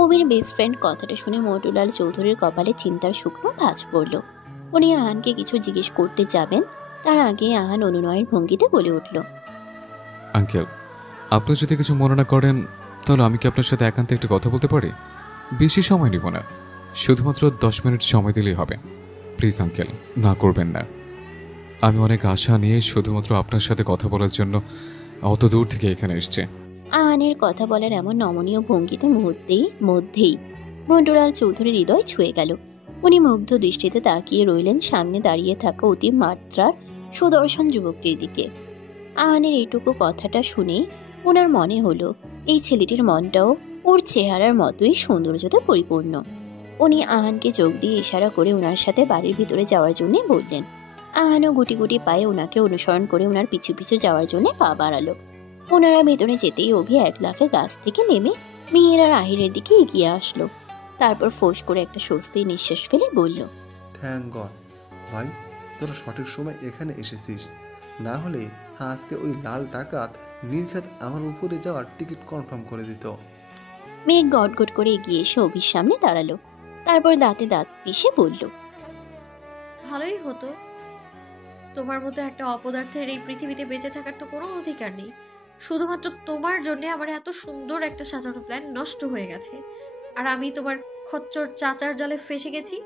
অভির বেস্ট ফ্রেন্ড কথাটা শুনে মন্টুলাল চৌধুরীর কপালে চিন্তার শুকনো ভাঁজ পড়ল। উনি আহানকে কিছু জিজ্ঞেস করতে যাবেন, তার আগে আহান অনুনয়ের ভঙ্গিতে বলে উঠল, আঙ্কেল, আপনি যদি কিছু মনে না করেন তাহলে আমি কি আপনার সাথে একান্তে একটা কথা বলতে পারি? বেশি সময় নিব না, শুধুমাত্র 10 মিনিট সময় দিলেই হবে। প্লিজ আঙ্কেল, না করবেন না। আমি অনেক আশা নিয়ে শুধুমাত্র আপনার সাথে কথা বলার জন্য অত দূর থেকে এখানে এসেছি। আহানের কথা বলার এমন নমনীয় ভঙ্গিতে মধ্যেই মন্টুলাল চৌধুরীর হৃদয় ছুঁয়ে গেল। উনি মুগ্ধ দৃষ্টিতে তাকিয়ে রইলেন সামনে দাঁড়িয়ে থাকা অতি মাত্রার সুদর্শন যুবকটির দিকে। আহানের এইটুকু কথাটা শুনে ওনার মনে হলো এই ছেলেটির মনটাও ওর চেহারার মতোই সৌন্দর্যতে পরিপূর্ণ। উনি আহানকে চোখ দিয়ে ইশারা করে ওনার সাথে বাড়ির ভিতরে যাওয়ার জন্য বললেন। আহানও গুটি গুটি পায়ে ওনাকে অনুসরণ করে ওনার পিছু পিছু যাওয়ার জন্য পা বাড়ালো। ওনারা ভেতরে যেতেই অভি এক লাফে গাছ থেকে নেমে মিহির আর আহিরের দিকে এগিয়ে আসলো। তারপর ফোঁস করে একটা স্বস্তির নিঃশ্বাস ফেলে বলল, থ্যাংক গড ভাই, তোরা সঠিক সময় এখানে এসেছিস, না হলে আজকে ওই লাল ডাকাত নির্ঘাত আমার উপরে যাওয়ার টিকিট কনফার্ম করে দিত। মেঘ গটগট করে এগিয়ে এসে অভির সামনে দাঁড়ালো। তারপর দাঁতে দাঁত পিষে বলল, ভালোই হতো, তোমার মতো একটা অপদার্থের এই পৃথিবীতে বেঁচে থাকার তো কোনো অধিকার নেই। শুধুমাত্র তোমার জন্য আমার এত সুন্দর একটা সাজানো প্ল্যান নষ্ট হয়ে গেছে, আর আমি তোমার খচ্চর চাচার জালে ফেসে গেছি।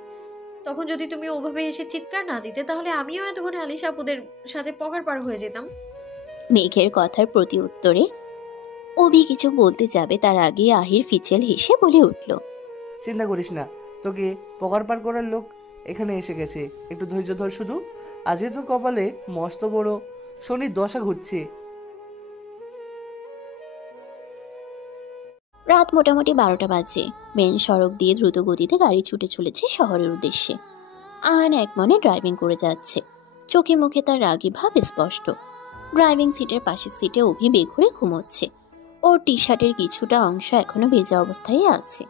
তখন যদি তুমি ওভাবে এসে চিৎকার না দিতে, তাহলে আমিও এতক্ষণে আলিশা আপুদের সাথে পগার পার হয়ে যেতাম। মেঘের কথার প্রতি উত্তরে অভি কিছু বলতে যাবে তার আগে আহির ফিচেল হেসে বলে উঠল, চিন্তা করিস না, তোকে পগার পার করার লোক এখানে এসে গেছে, একটু ধৈর্য ধর শুধু। আজকে তোর কপালে মস্ত বড় শনির দশা ঘুরছে। রাত মোটামুটি 12টা বাজে। মেন সড়ক দিয়ে দ্রুত গতিতে গাড়ি ছুটে চলেছে শহরের উদ্দেশ্যে। আহান এক মনে ড্রাইভিং করে যাচ্ছে। চোখে মুখে তার রাগী ভাব স্পষ্ট। ড্রাইভিং সিটের পাশের সিটে অভি বেঘুরে ঘুমোচ্ছে। ওর টি শার্টের কিছুটা অংশ এখনো ভেজা অবস্থায় আছে।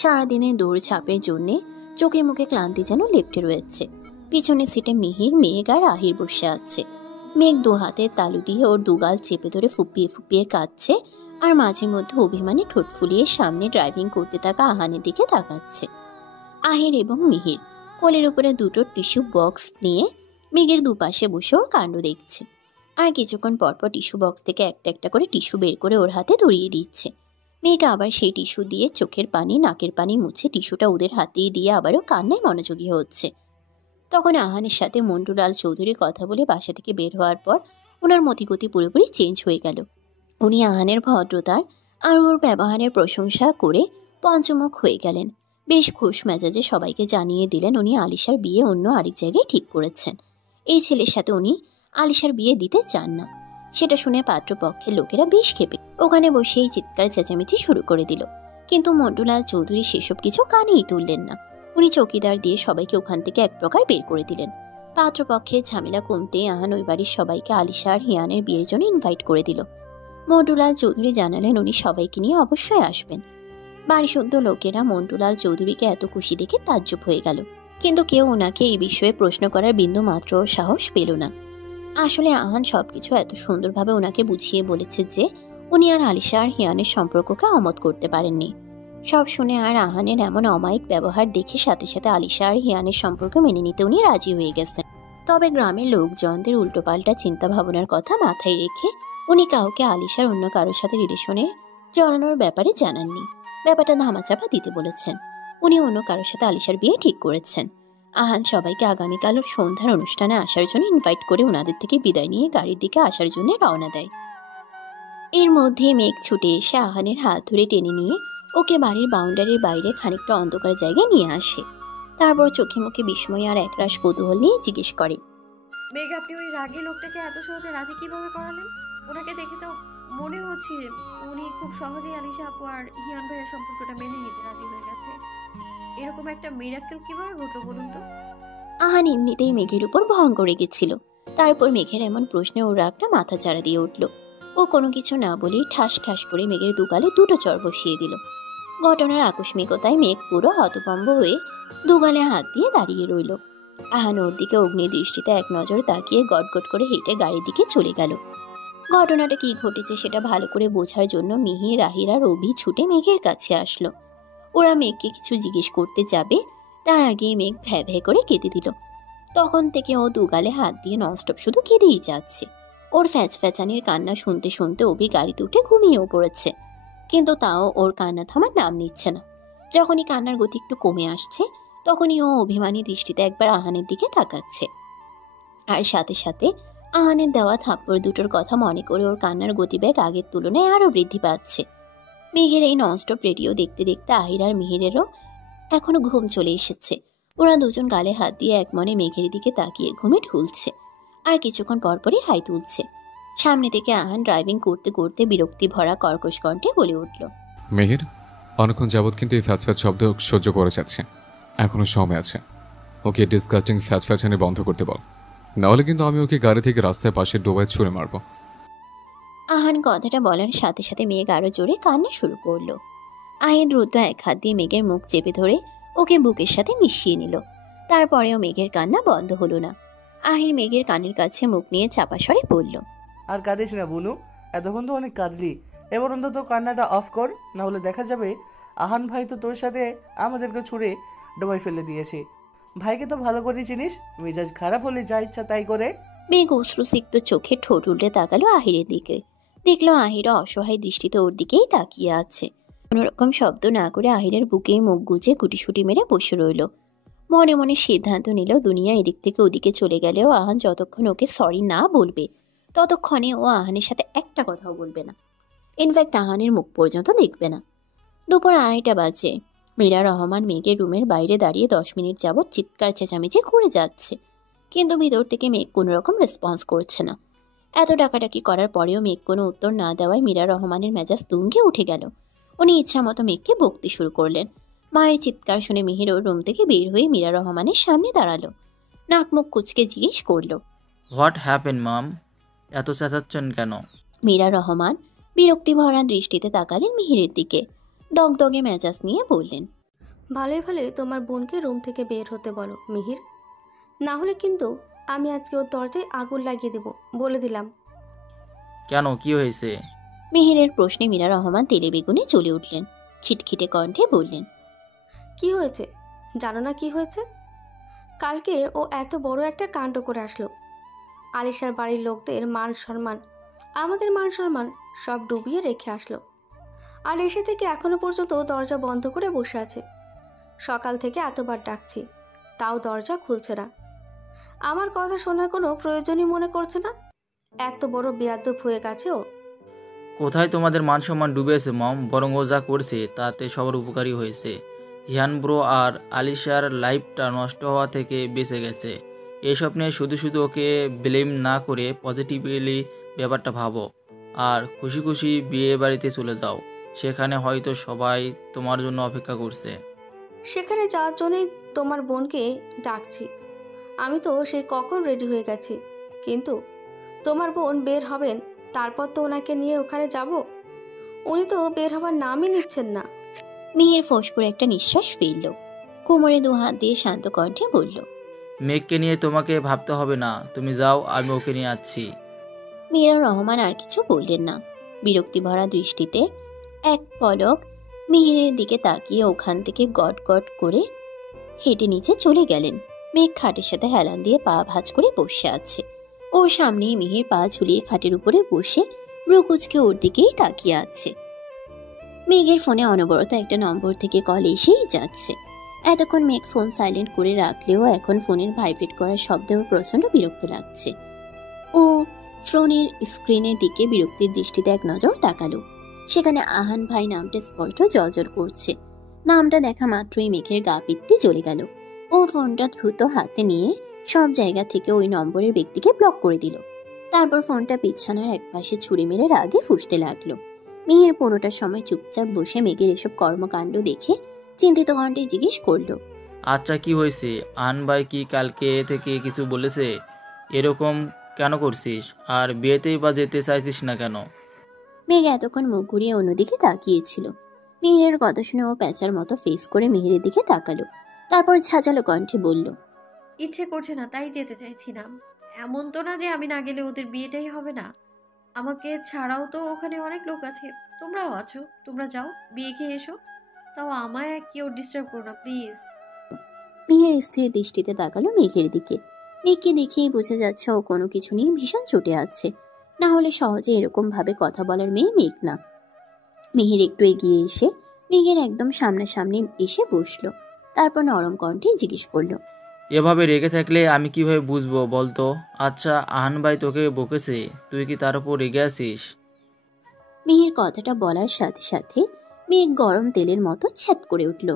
সারাদিনের দৌড়ঝাঁপের জন্যে চোখে মুখে ক্লান্তি যেন লেপ্টে রয়েছে। পিছনের সিটে মিহির, মেঘ আর আহির বসে আছে। মেঘ 2 হাতের তালু দিয়ে ওর দুগাল চেপে ধরে ফুপিয়ে ফুপিয়ে কাঁদছে, আর মাঝে মধ্যে অভিমানী ঠোঁট ফুলিয়ে সামনে ড্রাইভিং করতে থাকা আহানের দিকে তাকাচ্ছে। আহির এবং মিহির কোলের উপরে 2টো টিস্যু বক্স নিয়ে মেঘের দুপাশে বসে ওর কাণ্ড দেখছে। আর কিছুক্ষণ পরপর টিস্যু বক্স থেকে একটা একটা করে টিস্যু বের করে ওর হাতে ধরিয়ে দিচ্ছে। মেঘ আবার সেই টিস্যু দিয়ে চোখের পানি নাকের পানি মুছে টিস্যুটা ওদের হাতেই দিয়ে আবারও কান্নায় মনোযোগী হচ্ছে। তখন আহানের সাথে মন্টুলাল চৌধুরী কথা বলে বাসা থেকে বের হওয়ার পর ওনার মতিগতি পুরোপুরি চেঞ্জ হয়ে গেল। উনি আহানের ভদ্রতার আর ওর ব্যবহারের প্রশংসা করে পঞ্চমুখ হয়ে গেলেন। বেশ খুশ মেজাজে সবাইকে জানিয়ে দিলেন উনি আলিশার বিয়ে অন্য আরেক জায়গায় ঠিক করেছেন। এই ছেলের সাথে উনি আলিশার বিয়ে দিতে চান না। সেটা শুনে পাত্রপক্ষের লোকেরা বেশ ক্ষেপে ওখানে বসেই চিৎকার চেঁচামেচি শুরু করে দিল। কিন্তু মন্টুলাল চৌধুরী সেসব কিছু কানেই তুললেন না। উনি চৌকিদার দিয়ে সবাইকে ওখান থেকে এক প্রকার বের করে দিলেন। পাত্রপক্ষের ঝামেলা কমতে আহান ওই বাড়ির সবাইকে আলিশা আর হিয়ানের বিয়ের জন্য ইনভাইট করে দিল। মন্টুলাল চৌধুরী জানালেন উনি সবাইকে নিয়ে অবশ্যই আসবেন। বাড়িশুদ্ধ লোকেরা মন্টুলাল চৌধুরীকে এত খুশি দেখে তাজ্জব হয়ে গেল, কিন্তু কেউ ওনাকে এই বিষয়ে প্রশ্ন করার বিন্দু মাত্র সাহস পেল না। আসলে আহান সবকিছু এত সুন্দরভাবে ওনাকে বুঝিয়ে বলেছে যে উনি আর আলিশা আর হিয়ানের সম্পর্ককে অমত করতে পারেননি। সব শুনে আর আহানের এমন অমায়িক ব্যবহার দেখে সাথে সাথে আলিশা আর হিয়ানের সম্পর্ক মেনে নিতে উনি রাজি হয়ে গেছেন। তবে গ্রামের লোকজনদের উল্টোপাল্টা চিন্তা ভাবনার কথা মাথায় রেখে উনি কাউকে আলিশার অন্য কারোর সাথে রিলেশনে জড়ানোর ব্যাপারে জানাননি। ব্যাপারটা ধামাচাপা দিতে বলেছেন। উনি অন্য কারোর সাথে আলিশার বিয়ে ঠিক করেছেন। আহান সবাইকে আগামীকাল সন্ধ্যার অনুষ্ঠানে আসার জন্য ইনভাইট করে ওনাদের থেকে বিদায় নিয়ে গাড়ির দিকে আসার জন্য রওনা দেয়। এর মধ্যে মেঘ ছুটে এসে আহানের হাত ধরে টেনে নিয়ে ওকে বাড়ির বাউন্ডারির বাইরে খানিকটা অন্ধকার জায়গায় নিয়ে আসে। তারপর চোখে মুখে বিস্ময় আর একরাশ কৌতূহল নিয়ে জিজ্ঞেস করে, মেঘ, আপনি ওই রাগী লোকটাকে এত সহজে রাজি কিভাবে করালেন? ওনাকে দেখে তো মনে হচ্ছে উনি খুব সহজেই আলিশা আপু আর হিয়ান ভাইয়ের সম্পর্কটা মেনে নিতে রাজি হয়ে গেছে। এরকম একটা মিরাক্কেল কিভাবে ঘটলো বলুন তো? আহান এমনিতেই মেঘের উপর ভয়ঙ্কর রেগেছিল। তারপর মেঘের এমন প্রশ্নে ওর রাগটা মাথা চাড়া দিয়ে উঠল। ও কোনো কিছু না বলেই ঠাস ঠাস করে মেঘের দুগালে দুটো চড় বসিয়ে দিল। ঘটনার আকস্মিকতায় মেঘ পুরো হতভম্ব হয়ে দুগালে হাত দিয়ে দাঁড়িয়ে রইল। আহান ওর দিকে অগ্নি দৃষ্টিতে এক নজর তাকিয়ে গটগট করে হেঁটে গাড়ির দিকে চলে গেল। ঘটনাটা কি ঘটেছে সেটা ভালো করে বোঝার জন্য মিহির, রাহির আর অভি ছুটে মেঘের কাছে আসলো। ওরা মেঘকে কিছু জিজ্ঞেস করতে যাবে, তার আগেই মেঘ ভ্যাঁ ভ্যাঁ করে কেঁদে দিল। তখন থেকে ও দুগালে হাত দিয়ে ননস্টপ শুধু কেঁদেই যাচ্ছে। ওর ফ্যাচফ্যাচানির কান্না শুনতে শুনতে অভি গাড়িতে উঠে ঘুমিয়েও পড়েছে, কিন্তু তাও ওর কান্না থামার নাম নিচ্ছে না। যখনই কান্নার গতি একটু কমে আসছে তখনই ও অভিমানী দৃষ্টিতে একবার আহানের দিকে তাকাচ্ছে, আর সাথে সাথে আহানের দেওয়া থাপ্পড় দুটোর কথা মনে করে ওর কান্নার গতিবেগ আগের তুলনায় আরও বৃদ্ধি পাচ্ছে। মেঘের এই ননস্টপ রেডিও দেখতে দেখতে আহির আর মিহিরেরও এখনো ঘুম চলে এসেছে। ওরা দুজন গালে হাত দিয়ে এক মনে মেঘের দিকে তাকিয়ে ঘুমে ঢুলছে, আর কিছুক্ষণ পরপরই হাই তুলছে। সামনে থেকে আহান ড্রাইভিং করতে করতে বিরক্তি ভরা কর্কশ কণ্ঠে বলে উঠল, মেহের, অনেকক্ষণ যাবৎ কিন্তু এই ফ্যাচ শব্দ সহ্য করে যাচ্ছে। এখনো সময় আছে, ওকে ডিসকাস্টিং ফ্যাচানি বন্ধ করতে বল, নাহলে কিন্তু আমি ওকে গাড়ি থেকে রাস্তায় পাশে ডোবায় ছুঁড়ে মারবো। আহান কথাটা বলার সাথে সাথে মেঘ আরো জোরে কান্না শুরু করলো। আহিন দ্রুত এক হাত দিয়ে মেঘের মুখ চেপে ধরে ওকে বুকের সাথে মিশিয়ে নিল। তারপরেও মেঘের কান্না বন্ধ হলো না। আহির মেঘের কানের কাছে মুখ নিয়ে চাপা স্বরে বলল, আর কাঁদিস না বুনু, এতক্ষণ তো অনেক কাঁদলি, এবার অন্তত কান্নাটা অফ কর, না হলে দেখা যাবে আহান ভাই তো তোর সাথে আমাদেরকে ছুঁড়ে ডোবাই ফেলে দিয়েছে। ভাইকে তো ভালো করে চিনিস, মেজাজ খারাপ হলে যা ইচ্ছা তাই করে। মেঘ অশ্রুসিক্ত চোখে ঠোঁট উল্টে তাকালো আহিরের দিকে। দেখলো আহিরা অসহায় দৃষ্টিতে ওর দিকেই তাকিয়ে আছে। কোনোরকম শব্দ না করে আহিরের বুকে মুখ গুজে গুটিসুটি মেরে বসে রইল। মনে মনে সিদ্ধান্ত নিল দুনিয়া এদিক থেকে ওদিকে চলে গেলেও আহান যতক্ষণ ওকে সরি না বলবে ততক্ষণে ও আহানের সাথে একটা কথাও বলবে না। ইনফ্যাক্ট আহানের মুখ পর্যন্ত দেখবে না। দুপুর 2:30 বাজে। মীরা রহমান মেঘের রুমের বাইরে দাঁড়িয়ে 10 মিনিট যাবৎ চিৎকার চেঁচামেচি করে যাচ্ছে, কিন্তু ভিতর থেকে মেঘ কোনো রকম রেসপন্স করছে না। এত ডাকাডাকি করার পরেও মেঘ কোনো উত্তর না দেওয়ায় মীরা রহমানের মেজাজ তুঙ্গে উঠে গেল। উনি ইচ্ছা মতো মেঘকে বকতে শুরু করলেন। মায়ের চিৎকার শুনে মিহির ওর রুম থেকে বের হয়ে মীরা রহমানের সামনে দাঁড়ালো। নাক মুখ কুচকে জিজ্ঞেস করলো, হোয়াট হ্যাপেন মাম, এত চেঁচাচ্ছেন কেন? মীরা রহমান বিরক্তি ভরা দৃষ্টিতে তাকালেন মিহিরের দিকে। দগদগে মেজাজ নিয়ে বললেন, ভালোই ভালোই তোমার বোনকে রুম থেকে বের হতে বলো মিহির, না হলে কিন্তু আমি আজকে ওর দরজায় আগুন লাগিয়ে দেব, বলে দিলাম। কেন, কি হয়েছে? মিহিরের প্রশ্নে মীরা রহমান তেলে বেগুনে জ্বলে উঠলেন। খিটখিটে কণ্ঠে বললেন, কি হয়েছে জানো না? কি হয়েছে? কালকে ও এত বড় একটা কাণ্ড করে আসলো। আলিশার বাড়ির লোকদের মান সম্মান, আমাদের মান সম্মান সব ডুবিয়ে রেখে আসলো। আর এসে থেকে এখনো পর্যন্ত দরজা বন্ধ করে বসে আছে। সকাল থেকে এতবার ডাকছি, তাও দরজা খুলছে না। আমার কথা শোনার কোনো প্রয়োজনই মনে করছে না। এত বড় বেয়াদব হয়ে গেছে ও। কোথায় তোমাদের মান সম্মান ডুবেছে মম, বরং ও যা করছে তাতে সবার উপকারী হয়েছে। হিয়ান ব্রো আর আলিশার লাইফটা নষ্ট হওয়া থেকে বেঁচে গেছে। এসব নিয়ে শুধু শুধু ওকে ব্লেম না করে পজিটিভলি ব্যাপারটা ভাবো আর খুশি খুশি বিয়ে বাড়িতে চলে যাও। সেখানে হয়তো সবাই তোমার জন্য অপেক্ষা করছে। সেখানে যাওয়ার জন্যই তোমার বোনকে ডাকছি। আমি তো সেই কখন রেডি হয়ে গেছি, কিন্তু তোমার বোন বের হবেন, তারপর তো ওনাকে নিয়ে ওখানে যাব। উনি তো বের হবার নামই নিচ্ছেন না। মেয়ের ফোঁস করে একটা নিঃশ্বাস ফেলল, কোমরে 2 হাত দিয়ে শান্ত কণ্ঠে বলল, মেঘকে নিয়ে তোমাকে ভাবতে হবে না, তুমি যাও, আমি ওকে নিয়ে আসছি। মীরা রহমান আর কিছু বললেন না। বিরক্তি ভরা দৃষ্টিতে এক পলক মিহিরের দিকে তাকিয়ে ওখান থেকে গট গট করে হেঁটে নিচে চলে গেলেন। মেঘ খাটের সাথে হেলান দিয়ে পা ভাঁজ করে বসে আছে। ওর সামনেই মিহির পা ঝুলিয়ে খাটের উপরে বসে ব্রুকুচকে ওর দিকেই তাকিয়ে আছে। মেঘের ফোনে অনবরত একটা নম্বর থেকে কল এসেই যাচ্ছে। এতক্ষণ মেঘ ফোন সাইলেন্ট করে রাখলেও এখন ফোনের ভাইব্রেট করার শব্দে ওর প্রচন্ড বিরক্ত লাগছে। ও ফোনের স্ক্রিনের দিকে বিরক্তির দৃষ্টিতে এক নজর তাকালো। সেখানে আহান ভাই নামটা স্পষ্ট জলজল করছে। নামটা দেখা মাত্রই মেঘের গা পিত্তি জ্বলে গেল। ও ফোনটা দ্রুত হাতে নিয়ে সব জায়গা থেকে ওই নম্বরের ব্যক্তিকে ব্লক করে দিল। তারপর ফোনটা বিছানার একপাশে ছুরি মেরে রাগে ফুঁসতে লাগলো। মেহের পুরোটা সময় চুপচাপ বসে মেঘের এসব কর্মকাণ্ড দেখে চিন্তিত কণ্ঠে জিজ্ঞেস করলো, আচ্ছা কি হয়েছে? আহান ভাই কি কালকে থেকে কিছু বলেছে? এরকম কেন করছিস? আর বিয়েতেই বা যেতে চাইছিস না কেন? মেঘ এতক্ষণ মুখ ঘুরিয়ে অন্যদিকে তাকিয়েছিল। মিহিরের কথা শুনে ও প্যাঁচার মতো ফেস করে মিহিরের দিকে তাকালো। তারপর ঝাঁঝালো কণ্ঠে বলল, ইচ্ছে করছে না তাই যেতে চাইছি না। এমন তো না যে আমি না গেলে ওদের বিয়েটাই হবে না। আমাকে ছাড়াও তো ওখানে অনেক লোক আছে, তোমরাও আছো। তোমরা যাও, বিয়ে খেয়ে এসো। তাও আমায় কেউ ডিস্টার্ব করো না প্লিজ। মিহির স্থির দৃষ্টিতে তাকালো মেঘের দিকে। মেঘকে দেখেই বোঝা যাচ্ছে ও কোনো কিছু নিয়ে ভীষণ চটে আছে। না হলে সহজে এরকম ভাবে কথা বলার মেয়ে মেঘ না। মিহির একটু এগিয়ে এসে মেঘের একদম সামনাসামনি এসে বসলো। তারপর নরম কণ্ঠে জিজ্ঞেস করলো, এভাবে রেগে থাকলে আমি কিভাবে বুঝবো বলতো? আচ্ছা আহান ভাই তোকে বকেছে, তুই কি তার উপর রেগে আছিস? মিহির কথাটা বলার সাথে সাথে মেঘ গরম তেলের মতো ছ্যাত করে উঠল।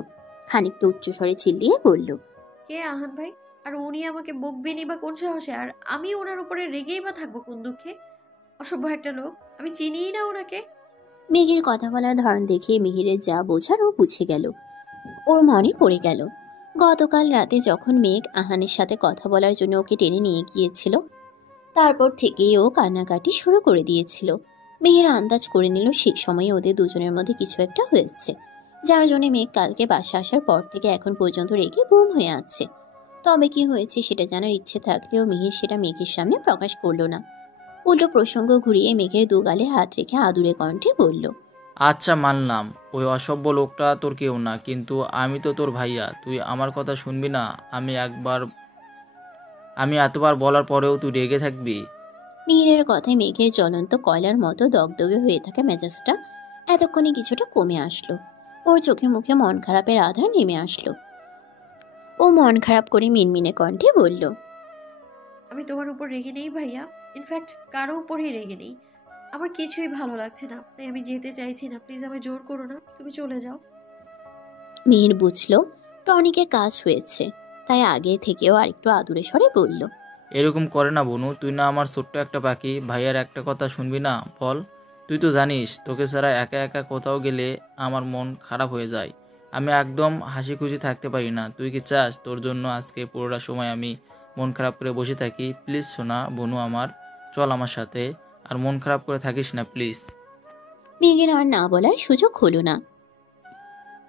খানিকটা উচ্চস্বরে চিল্লিয়ে বলল, কে আহান ভাই? আর উনি আমাকে বকবেনি বা কোন সাহসে? আর আমি ওনার উপরে রেগেই বা থাকবো কোন দুঃখে? অসভ্য একটা লোক, আমি চিনিই না ওনাকে। মেঘের কথা বলার ধরন দেখে মিহিরের যা বোঝার ও বুঝে গেল। ওর মনে পড়ে গেল গতকাল রাতে যখন মেঘ আহানের সাথে কথা বলার জন্য ওকে টেনে নিয়ে গিয়েছিল, তারপর থেকেই ও কান্নাকাটি শুরু করে দিয়েছিল। মেঘের আন্দাজ করে নিল সেই সময় ওদের দুজনের মধ্যে কিছু একটা হয়েছে, যার জন্য মেঘ কালকে বাসা আসার পর থেকে এখন পর্যন্ত রেগে বুম হয়ে আছে। তবে কি হয়েছে সেটা জানার ইচ্ছে থাকলেও মিহির সেটা মেঘের সামনে প্রকাশ করলো না। উল্টো প্রসঙ্গ ঘুরিয়ে মেঘের দুগালে হাত রেখে আদুরে কণ্ঠে বলল, আচ্ছা মানলাম ওই অসভ্য লোকটা তোর কেউ না, কিন্তু আমি তো তোর ভাইয়া, তুই আমার কথা শুনবি না? আমি এতবার বলার পরেও তুই রেগে থাকবি? মিহিরের কথায় মেঘের জ্বলন্ত কয়লার মতো দগদগে হয়ে থাকা মেজাজটা এতক্ষণে কিছুটা কমে আসলো। ওর চোখে মুখে মন খারাপের আধার নেমে আসলো। ও মন খারাপ করে মিনমিনে কণ্ঠে বলল, আমি তোমার উপর রেগে নেই ভাইয়া, ইনফ্যাক্ট কারো উপরেই রেগে নেই। আমার কিছুই ভালো লাগছে না, তাই আমি যেতে চাইছি না। প্লিজ আমায় জোর করো না, তুমি চলে যাও। মিহির বুঝলো টনিকে কাজ হয়েছে, তাই আগে থেকেও আরেকটু আদুরে স্বরে বলল, এরকম করে না বনু, তুই না আমার ছোট্ট একটা পাখি, ভাইয়ার একটা কথা শুনবি না? বল, তুই তো জানিস তোকে ছাড়া একা একা কোথাও গেলে আমার মন খারাপ হয়ে যায়। আমি একদম হাসি খুশি থাকতে পারি না। তুই কি চাস তোর জন্য আজকে পুরোটা সময় আমি মন খারাপ করে বসে থাকি? প্লিজ শোনা বনু আমার, চল আমার সাথে, আর মন খারাপ করে থাকিস না প্লিজ। মেঘের আর না বলার সুযোগ হলো না।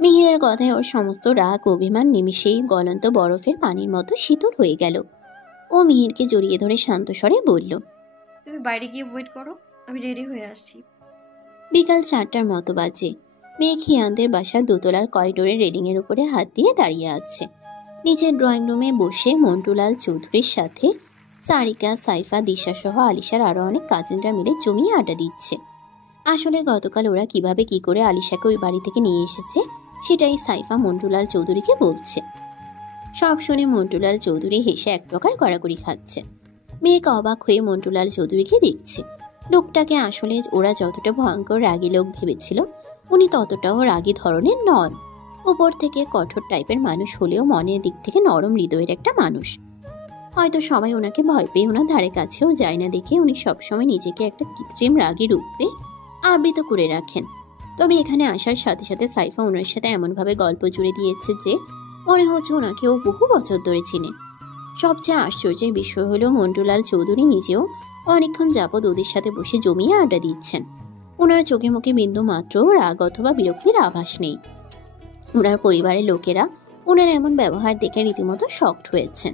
মিহিরের কথায় ওর সমস্ত রাগ অভিমান নিমিষেই গলন্ত বরফের পানির মতো শীতল হয়ে গেল। ও মিহিরকে জড়িয়ে ধরে শান্ত স্বরে বলল, তুমি বাইরে গিয়ে ওয়েট করো, আমি রেডি হয়ে আসছি। বিকাল 4টার মতো বাজে। মেঘ হিয়ানদের বাসার দোতলার করিডোরের রেলিংয়ের উপরে হাত দিয়ে দাঁড়িয়ে আছে। নিজের ড্রয়িং রুমে বসে মন্টুলাল চৌধুরীর সাথে সারিকা, সাইফা, দিশা সহ আলিশার আরও অনেক কাজিনরা মিলে জমিয়ে আড্ডা দিচ্ছে। আসলে গতকাল ওরা কিভাবে কি করে আলিশাকে ওই বাড়ি থেকে নিয়ে এসেছে সেটাই সাইফা মন্টুলাল চৌধুরীকে বলছে। সব শুনে মন্টুলাল চৌধুরী হেসে এক প্রকার কড়াকড়ি খাচ্ছে। মেয়েকে অবাক হয়ে মন্টুলাল চৌধুরীকে দেখছে। লোকটাকে আসলে ওরা যতটা ভয়ঙ্কর রাগী লোক ভেবেছিল উনি ততটাও রাগী ধরনের নন। উপর থেকে কঠোর টাইপের মানুষ হলেও মনের দিক থেকে নরম হৃদয়ের একটা মানুষ। হয়তো সবাই ওনাকে ভয় পেয়ে ওনার ধারে কাছেও যায় না দেখে উনি সবসময় নিজেকে একটা কৃত্রিম রাগী রূপে আবৃত করে রাখেন। তবে এখানে আসার সাথে সাথে সাইফা ওনার সাথে এমনভাবে গল্প জুড়ে দিয়েছে যে মনে হচ্ছে ওনাকে ও বহু বছর ধরে চিনে। সবচেয়ে আশ্চর্যের বিষয় হলো মন্টুলাল চৌধুরী নিজেও অনেকক্ষণ যাবৎ ওদের সাথে বসে জমিয়ে আড্ডা দিচ্ছেন। ওনার চোখে মুখে বিন্দু মাত্র রাগ অথবা বিরক্তির আভাস নেই। ওনার পরিবারের লোকেরা ওনার এমন ব্যবহার দেখে রীতিমতো শকড হয়েছেন।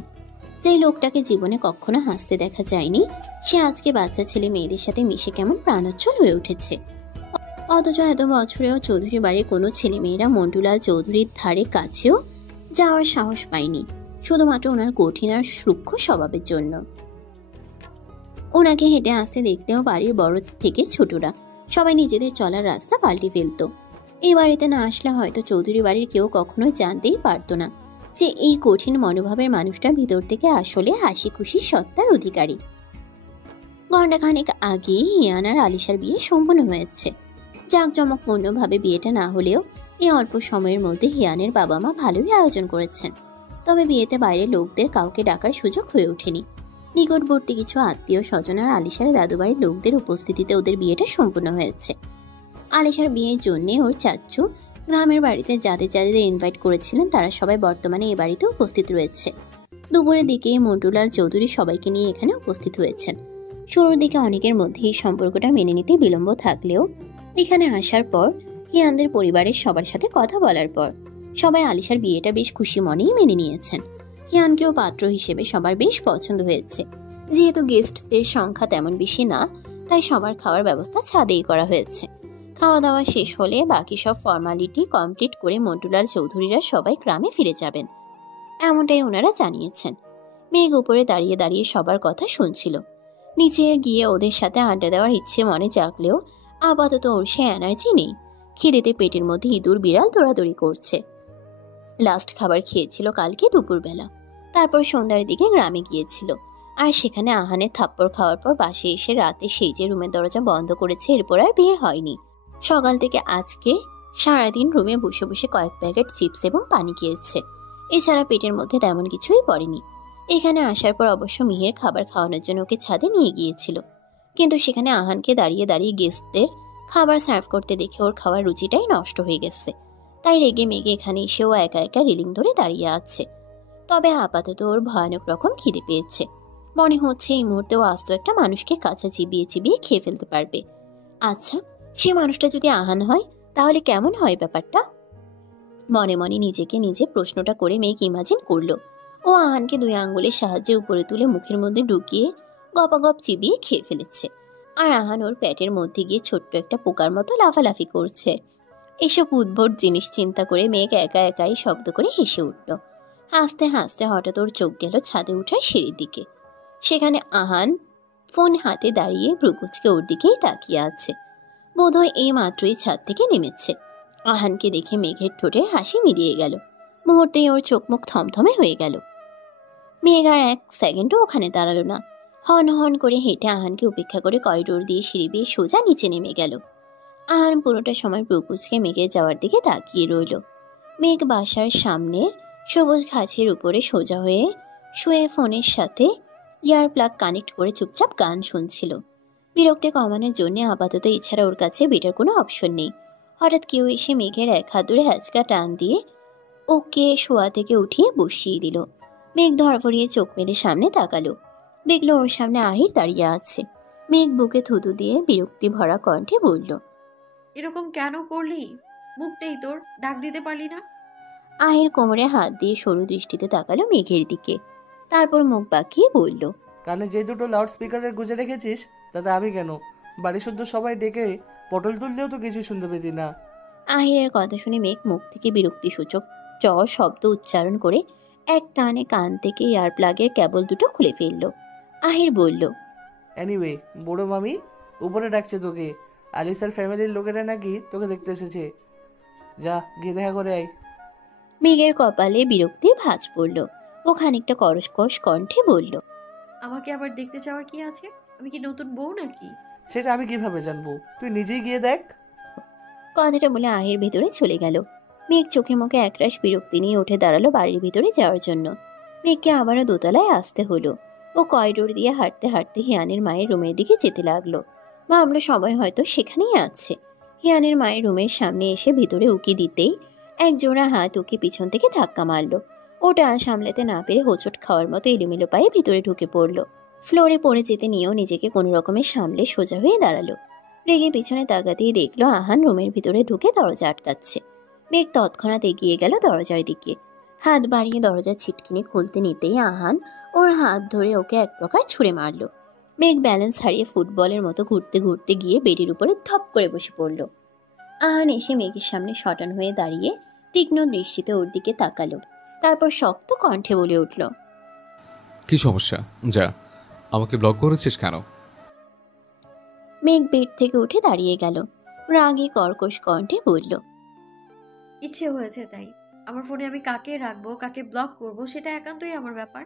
যে লোকটাকে জীবনে কখনো হাসতে দেখা যায়নি সে আজকে বাচ্চা ছেলে মেয়েদের সাথে মিশে কেমন প্রাণোচ্ছল হয়ে উঠেছে। অথচ এত বছরেও চৌধুরী বাড়ির কোনো ছেলে মেয়েরা মন্টুলাল চৌধুরীর ধারে কাছেও যাওয়ার সাহস পায়নি, শুধুমাত্র ওনার কঠিন আর সূক্ষ্ম স্বভাবের জন্য। ওনাকে হেঁটে আসতে দেখলেও বাড়ির বড় থেকে ছোটরা সবাই নিজেদের চলার রাস্তা পাল্টে ফেলত। এই বাড়িতে না আসলে হয়তো চৌধুরী বাড়ির কেউ কখনোই জানতেই পারত না যে এই কঠিন মনোভাবের মানুষটা ভিতর থেকে আসলে হাসি খুশি সত্তার অধিকারী। ঘণ্টাখানেক আগে হিয়ান আর আলিশার বিয়ে সম্পন্ন হয়েছে। জাঁকজমকপূর্ণভাবে বিয়েটা না হলেও এই অল্প সময়ের মধ্যে হিয়ানের বাবা মা ভালোই আয়োজন করেছেন। তবে বিয়েতে বাইরের লোকদের কাউকে ডাকার সুযোগ হয়ে ওঠেনি। নিকটবর্তী কিছু আত্মীয় স্বজন আর আলিশার দাদুবাড়ির লোকদের উপস্থিতিতে ওদের বিয়েটা সম্পূর্ণ হয়েছে। আলিশার বিয়ের জন্য ওর চাচু গ্রামের বাড়িতে যাদের যাদের ইনভাইট করেছিলেন তারা সবাই বর্তমানে এই বাড়িতে উপস্থিত রয়েছে। দুপুরের দিকে মন্টুলাল চৌধুরী সবাইকে নিয়ে এখানে উপস্থিত হয়েছেন। শুরুর দিকে অনেকের মধ্যে এই সম্পর্কটা মেনে নিতে বিলম্ব থাকলেও এখানে আসার পর হিয়ানদের পরিবারের সবার সাথে কথা বলার পর সবাই আলিশার বিয়েটা বেশ খুশি মনেই মেনে নিয়েছেন। হিয়ানকেও পাত্র হিসেবে সবার বেশ পছন্দ হয়েছে। যেহেতু গেস্টদের সংখ্যা তেমন বেশি না তাই সবার খাওয়ার ব্যবস্থা ছাদেই করা হয়েছে। খাওয়া দাওয়া শেষ হলে বাকি সব ফর্মালিটি কমপ্লিট করে মন্টুলাল চৌধুরীরা সবাই গ্রামে ফিরে যাবেন এমনটাই ওনারা জানিয়েছেন। মেঘ উপরে দাঁড়িয়ে দাঁড়িয়ে সবার কথা শুনছিল। নিচে গিয়ে ওদের সাথে আড্ডা দেওয়ার ইচ্ছে মনে জাগলেও আপাতত ওর সে এনার্জি নেই। খিদেতে পেটের মধ্যে ইঁদুর বিড়াল দৌড়াদৌড়ি করছে। লাস্ট খাবার খেয়েছিল কালকে দুপুরবেলা, তারপর সন্ধ্যার দিকে গ্রামে গিয়েছিল। আর সেখানে আহানের থাপ্পড় খাওয়ার পর বাসে এসে রাতে সেই যে রুমের দরজা বন্ধ করেছে এরপর আর বের হয়নি। সকাল থেকে আজকে সারাদিন রুমে বসে বসে কয়েক প্যাকেট চিপস এবং পানি খেয়েছে। এছাড়া পেটের মধ্যে তেমন কিছুই পড়েনি। এখানে আসার পর অবশ্য মিহির খাবার খাওয়ানোর জন্য ওকে ছাদে নিয়ে গিয়েছিল, কিন্তু সেখানে আহানকে দাঁড়িয়ে দাঁড়িয়ে গেস্টদের খাবার সার্ভ করতে দেখে ওর খাওয়ার রুচিটাই নষ্ট হয়ে গেছে। তাই রেগে মেগে এখানে এসেও একা একা রেলিং ধরে দাঁড়িয়ে আছে। তবে আপাতত ওর ভয়ানক রকম খিদে পেয়েছে। মনে হচ্ছে এই মুহূর্তেও আস্ত একটা মানুষকে কাঁচা চিবিয়ে চিবিয়ে খেয়ে ফেলতে পারবে। আচ্ছা, সে মানুষটা যদি আহান হয় তাহলে কেমন হয় ব্যাপারটা? মনে মনে নিজেকে নিজে প্রশ্নটা করে মেঘ ইমাজিন করলো ও আহানকে 2 আঙ্গুলের সাহায্যে উপরে তুলে মুখের মধ্যে ঢুকিয়ে গপাগপ চিবিয়ে খেয়ে ফেলেছে। আর আহান ওর পেটের মধ্যে গিয়ে ছোট্ট একটা পোকার মতো লাফালাফি করছে। এসব উদ্ভট জিনিস চিন্তা করে মেঘ একা একাই শব্দ করে হেসে উঠল। হাসতে হাসতে হঠাৎ ওর চোখ গেল ছাদে উঠার সিঁড়ির দিকে। সেখানে আহান ফোন হাতে দাঁড়িয়ে ভ্রুকুচকে ওর দিকেই তাকিয়ে আছে। বোধহয় এই মাত্রই ছাদ থেকে নেমেছে। আহানকে দেখে মেঘের ঠোঁটের হাসি মিলিয়ে গেল। মুহূর্তেই ওর চোখ মুখ থমথমে হয়ে গেল। মেঘ আর 1 সেকেন্ডও ওখানে দাঁড়ালো না। হন হন করে হেঁটে আহানকে উপেক্ষা করে করিডোর দিয়ে সিঁড়ি বেয়ে সোজা নিচে নেমে গেল। আহান পুরোটা সময় ভ্রুকুচকে মেঘের যাওয়ার দিকে তাকিয়ে রইল। মেঘ বাসার সামনে সবুজ ঘাসের উপরে সোজা হয়ে শুয়ে ফোনের সাথে ইয়ার প্লাগ কানেক্ট করে চুপচাপ গান শুনছিল। বিরক্তি কমানোর জন্য আপাতত এছাড়া ওর কাছে বেটার কোনো অপশন নেই। হঠাৎ কেউ এসে মেঘের 1 হাত ধরে হ্যাচকা টান দিয়ে ওকে শোয়া থেকে উঠিয়ে বসিয়ে দিল। মেঘ ধরফরিয়ে চোখ মেলে সামনে তাকালো। দেখলো ওর সামনে আহির দাঁড়িয়ে আছে। মেঘ বুকে থুতু দিয়ে বিরক্তি ভরা কণ্ঠে বলল, এরকম কেন করলি? মুখ নেই তোর, ডাক দিতে পারলি না? আহির কোমরে হাত দিয়ে সরু দৃষ্টিতে তাকালো মেঘের দিকে, তারপর মুখ বাঁকিয়ে বলল, কানে যে 2টো লাউড স্পিকারের গুঁজে রেখেছিস তাতে আমি কেন? বাড়ি শুদ্ধ সবাই ডেকে পটল তুললেও তো কিছু শুনতে পেতি না। আহিরের কথা শুনে মেঘ মুখ থেকে বিরক্তিসূচক চ শব্দ উচ্চারণ করে এক টানে কান থেকে এয়ার প্লাগের কেবল দুটো খুলে ফেলল। আহির বলল, এনিওয়ে বড় মামি উপরে ডাকছে তোকে। আলিসার ফ্যামিলির লোকেরা নাকি তোকে দেখতে এসেছে। যা গিয়ে দেখা করে আয়। মেঘের কপালে বিরক্তির ভাঁজ পড়ল। ও খানিকটা করসকস কণ্ঠে বলল, আমাকে আবার দেখতে চাওয়ার কি আছে? আমি কি নতুন বউ নাকি? সেটা আমি কিভাবে জানবো? তুই নিজেই গিয়ে দেখ। কথাটা বলে আহির ভেতরে চলে গেল। মেঘ চোখে মুখে একরাশ বিরক্তি নিয়ে উঠে দাঁড়ালো বাড়ির ভিতরে যাওয়ার জন্য। মেঘকে আবারও দোতলায় আসতে হলো। ও করিডোর দিয়ে হাঁটতে হাঁটতে হিয়ানের মায়ের রুমের দিকে যেতে লাগলো। ভাবলো সবাই হয়তো সেখানেই আছে। হিয়ানের মায়ের রুমের সামনে এসে ভিতরে উকি দিতেই এক জোড়া হাত ওকে পিছন থেকে ধাক্কা মারলো। ওটা সামলাতে না পেরে হোঁচট খাওয়ার মতো এলোমেলো পায়ে ভিতরে ঢুকে পড়লো। ফ্লোরে পড়ে যেতে নিয়েও নিজেকে কোনো রকমের সামলে সোজা হয়ে দাঁড়ালো। রেগে পিছনে তাকাতেই দেখলো আহান রুমের ভিতরে ঢুকে দরজা আটকাচ্ছে। মেঘ তৎক্ষণাৎ এগিয়ে গেল দরজার দিকে। হাত বাড়িয়ে দরজার ছিটকিনি খুলতে নিতেই আহান ওর হাত ধরে ওকে এক প্রকার ছুঁড়ে মারল। মেঘ ব্যালেন্স হারিয়ে ফুটবলের মতো ঘুরতে ঘুরতে গিয়ে বেডির উপরে ধপ করে বসে পড়ল। আহান এসে মেঘের সামনে শটান হয়ে দাঁড়িয়ে তীক্ষ্ণ দৃষ্টিতে ওর দিকে তাকালো। তারপর শক্ত কণ্ঠে বলে উঠল, কি সমস্যা? যা, আমাকে ব্লক করেছিস কেন? মেঘ বেড থেকে উঠে দাঁড়িয়ে গেল। রাগে কর্কশ কণ্ঠে বলল, ইচ্ছে হয়েছে তাই। আমার ফোনে আমি কাকে রাখবো, কাকে ব্লক করব, সেটা একান্তই আমার ব্যাপার।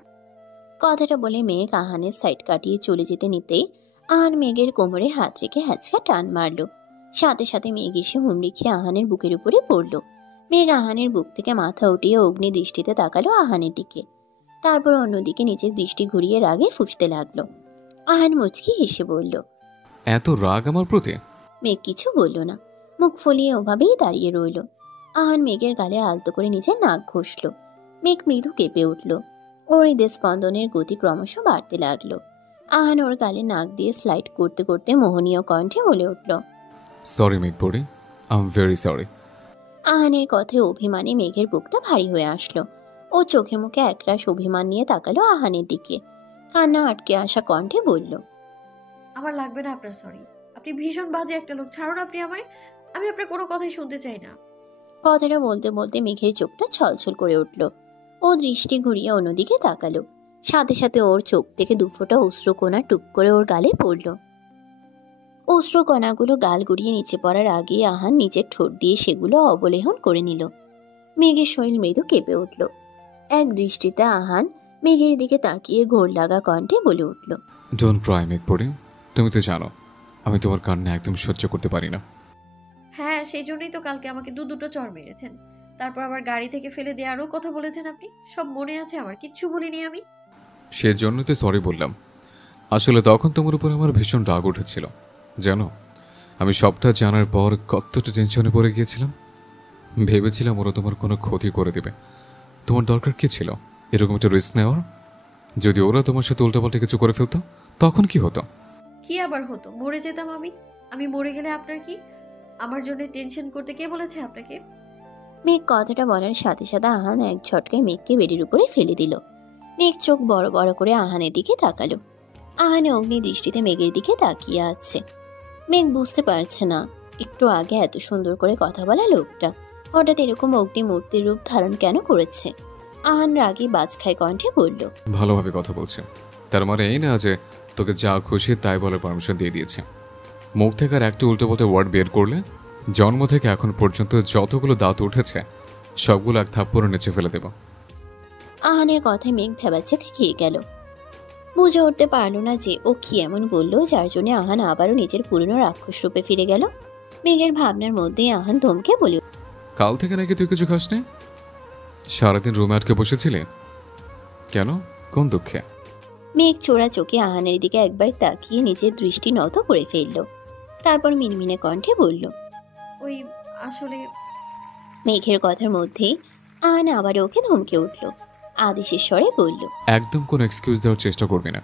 কথাটা বলে মেঘ আহানের সাইড কাটিয়ে চলে যেতে নিতেই আহান মেঘের কোমরে হাত রেখে হ্যাঁচকা টান মারল। সাথে সাথে মেঘ এসে হুমড়ি খেয়ে আহানের বুকের উপরে পড়ল। মেঘ আহানের বুক থেকে মাথা উঠিয়ে অগ্নি দৃষ্টিতে তাকালো আহানের দিকে। তারপর অন্যদিকে নিজের দৃষ্টি ঘুরিয়ে রাগে ফুঁসতে লাগলো। আহান মুচকি হেসে বলল, এত রাগ আমার প্রতি? মেঘ কিছু বলল না, মুখ ফলিয়ে ওভাবেই দাঁড়িয়ে রইল। আহান মেঘের গালে আলতো করে নিজের নাক ঘষল। মেঘ মৃদু কেঁপে উঠল। ওর হৃদয় স্পন্দনের গতি ক্রমশ বাড়তে লাগলো। আহান ওর গালে নাক দিয়ে স্লাইড করতে করতে মোহনীয় কণ্ঠে বলে উঠল, সরি মেঘ পড়ি, আই এম ভেরি সরি। আহানের কথায় অভিমানে মেঘের বুকটা ভারী হয়ে আসলো। ও চোখে মুখে একরাশ অভিমান নিয়ে তাকালো আহানের দিকে। কান্না আটকে আসা কণ্ঠে বলল, আমার লাগবে না আপনার সরি। আপনি ভীষণ বাজে একটা লোক। ছাড়ুন আপনি আমায়। আমি আপনার কোনো কথাই শুনতে চাই না। কথাটা বলতে বলতে মেঘের চোখটা ছলছল করে উঠল। ও দৃষ্টি ঘুরিয়ে অন্যদিকে তাকালো। সাথে সাথে ওর চোখ থেকে দুফোঁটা অশ্রুকণা টুক করে ওর গালে পড়ল। অশ্রুকণাগুলো গাল গুড়িয়ে নিচে পড়ার আগে আহান নিজের ঠোঁট দিয়ে সেগুলো অবলেহন করে নিল। মেঘের শরীর মৃদু কেঁপে উঠল। এক দৃষ্টিতে আহান মেঘের দিকে তাকিয়ে ঘোর লাগা কণ্ঠে বলে উঠল, ডোন্ট ক্রাই মেঘ পড়ি, তুমি তো জানো আমি তোমার কান্না একদম সহ্য করতে পারি না। হ্যাঁ, সেই জন্যই তো কালকে আমাকে দুটো চড় মেরেছেন। তারপর আবার গাড়ি থেকে ফেলে দেওয়ারও কথা বলেছেন আপনি। সব মনে আছে আমার, কিচ্ছু বলিনি আমি। সেজন্য তো সরি বললাম। আসলে তখন তোমার উপর আমার ভীষণ রাগ উঠেছিল জানো। আমি সবটা জানার পর কতটা টেনশনে পড়ে গিয়েছিলাম। ভেবেছিলাম ওরা তোমার কোনো ক্ষতি করে দেবে। তোমার দরকার কি ছিল এরকম একটা রিস্ক নেওয়ার? যদি ওরা তোমার সাথে উল্টাপাল্টা কিছু করে ফেলতো তখন কি হতো? কি আবার হতো? মরে যেতাম আমি। আমি মরে গেলে আপনার কি? আমার জন্য টেনশন করতে কে বলেছে আপনাকে? মেঘ কথাটা বলার সাথে সাথে আহান এক ঝটকায় মেঘকে বেডির উপরে ফেলে দিল। মেঘ চোখ বড় বড় করে আহানের দিকে তাকালো। আহানে অগ্নি দৃষ্টিতে মেঘের দিকে তাকিয়ে আছে। মেঘ বুঝতে পারছে না একটু আগে এত সুন্দর করে কথা বলা লোকটা হঠাৎ এরকম অগ্নি মূর্তির রূপ ধারণ কেন করেছে। আহান রাগে বাজ খায় কণ্ঠে বলল, ভালোভাবে কথা বলছে তার মানে এই না যে তোকে যা খুশি তাই বলার পারমিশন দিয়ে দিয়েছে। মুখ থেকে আর একটা উল্টোপাল্টা ওয়ার্ড বের করলে জন্ম থেকে এখন পর্যন্ত যতগুলো দাঁত উঠেছে সবগুলো এক থাপ্পড়ে নিচে ফেলে দেব। আহানের কথায় মেঘ ভেবাচেকে খেয়ে গেল। বুঝে উঠতে পারলো না যে ও কি এমন বলল যার জন্য আহান আবারও নিজের পুরনো রাক্ষস রূপে ফিরে গেল। মেঘের ভাবনার মধ্যেই আহান ধমকে বলে, কাল থেকে নাকি তুই কিছু খাসনি? সারাদিন রুমে আটকে বসেছিলে কেন? কোন দুঃখে? মেঘ চোরা চোখে আহানের দিকে একবার তাকিয়ে নিজের দৃষ্টি নত করে ফেলল। তারপর মিনমিনে কণ্ঠে বলল, ওই আসলে। মেঘের কথার মধ্যেই আহান আবার ওকে ধমকে উঠল। আদেশের স্বরে বলল, একদম কোনো এক্সকিউজ দেওয়ার চেষ্টা করবি না।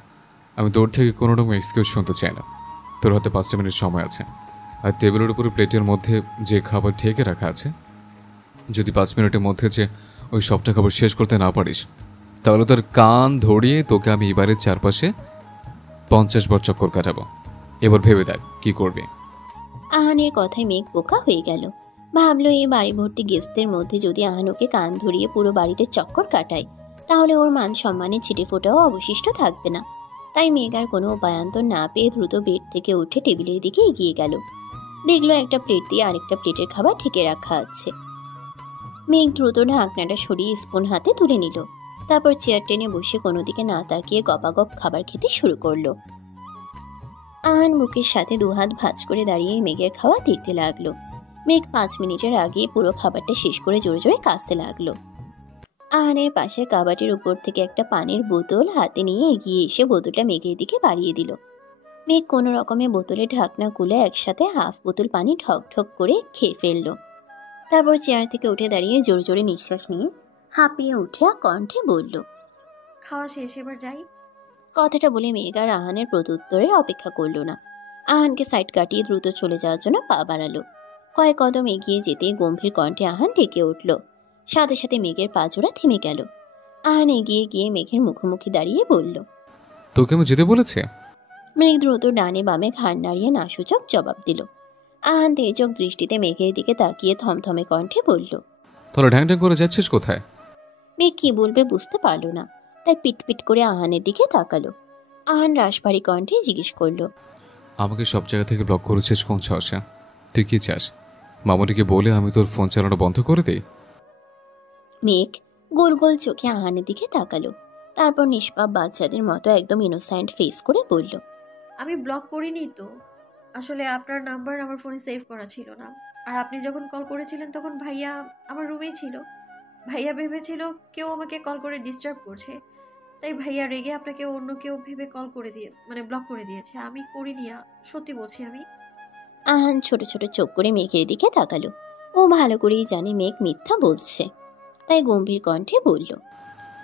আমি তোর থেকে কোনো রকম এক্সকিউজ শুনতে চাই না। তোর হাতে 5টা মিনিট সময় আছে। আর টেবিলের উপরে প্লেটের মধ্যে যে খাবার ঢেকে রাখা আছে, যদি 5 মিনিটের মধ্যে যে ওই সবটা খাবার শেষ করতে না পারিস তাহলে তোর কান ধরিয়ে তোকে আমি এবারের চারপাশে 50 বার চক্কর কাটাবো। এবার ভেবে দেখ কি করবি। আহানের কথায় মেঘ বোকা হয়ে গেল। ভাবলো এই বাড়ি ভর্তি গেস্টদের মধ্যে যদি আহান ওকে কান ধরিয়ে পুরো বাড়িতে চক্কর কাটায় তাহলে ওর মান সম্মানের ছিটে ফোটাও অবশিষ্ট থাকবে না। তাই মেঘ আর কোনো উপায়ান্তর না পেয়ে দ্রুত বেড থেকে উঠে টেবিলের দিকে এগিয়ে গেল। দেখলো একটা প্লেট দিয়ে আরেকটা প্লেটের খাবার ঢেকে রাখা আছে। মেঘ দ্রুত ঢাকনাটা সরিয়ে স্পুন হাতে তুলে নিল। তারপর চেয়ার টেনে বসে কোনো দিকে না তাকিয়ে গপাগপ খাবার খেতে শুরু করলো। আহান বুকের সাথে দুহাত ভাঁজ করে দাঁড়িয়ে মেঘের খাওয়া দেখতে লাগলো। মেঘ 5 মিনিটের আগে পুরো খাবারটা শেষ করে জোরে জোরে কাশতে লাগলো। আহানের পাশের কাবাটের উপর থেকে একটা পানির বোতল হাতে নিয়ে এগিয়ে এসে বোতলটা মেঘের দিকে বাড়িয়ে দিল। মেঘ কোনো রকমে বোতলের ঢাকনা খুলে একসাথে হাফ বোতল পানি ঠক ঠক করে খেয়ে ফেললো। তারপর চেয়ার থেকে উঠে দাঁড়িয়ে জোরে জোরে নিঃশ্বাস নিয়ে হাঁপিয়ে উঠে কণ্ঠে বলল, খাওয়া শেষ, এবার যাই। কথাটা বলে মেঘ আর আহানের প্রত্যুত্তরের অপেক্ষা করলো না। আহানকে সাইড কাটিয়ে দ্রুত চলে যাওয়ার জন্য পা বাড়ালো। কয়েক কদম এগিয়ে যেতে গম্ভীর কণ্ঠে আহান ডেকে উঠল। সাথে সাথে মেঘের পা জোড়া থেমে গেল। আহান এগিয়ে গিয়ে মেঘের মুখোমুখি দাঁড়িয়ে বলল, তোকে আমি যেতে বলেছে? মেঘ দ্রুত ডানে বামে ঘাড় নাড়িয়ে নাসূচক জবাব দিল। আহান তেজক দৃষ্টিতে মেঘের দিকে তাকিয়ে থমথমে কণ্ঠে বলল, তাহলে ঢ্যাং ঢ্যাং করে যাচ্ছিস কোথায়? মেঘ কি বলবে বুঝতে পারল না, তাই পিটপিট করে আহানের দিকে তাকালো। আহান রাশভারী কণ্ঠে জিজ্ঞেস করলো, আমাকে সব জায়গা থেকে ব্লক করেছিস কোন সাহসে? তুই কি চাস মামুনিকে বলে আমি তোর ফোন চালানো বন্ধ করে দিই? মেঘ গোল গোল চোখে আহানের দিকে তাকালো। তারপর নিষ্পাপ বাচ্চাদের মতো একদম ইনোসেন্ট ফেস করে বলল, আমি ব্লক করিনি তো। আসলে আপনার নাম্বার আমার ফোনে সেভ করা ছিল না। আর আপনি যখন কল করেছিলেন তখন ভাইয়া আমার রুমেই ছিল। ভাইয়া ভেবেছিল কেউ আমাকে কল করে ডিস্টার্ব করছে, তাই ভাইয়া রেগে আপনাকে অন্য কেউ ভেবে কল করে দিয়ে ব্লক করে দিয়েছে। আমি করিনি, সত্যি বলছি আমি। আহান ছোট ছোট চোখ করে মেঘের দিকে তাকালো। ও ভালো করেই জানে মেঘ মিথ্যা বলছে, তাই গম্ভীর কণ্ঠে বলল,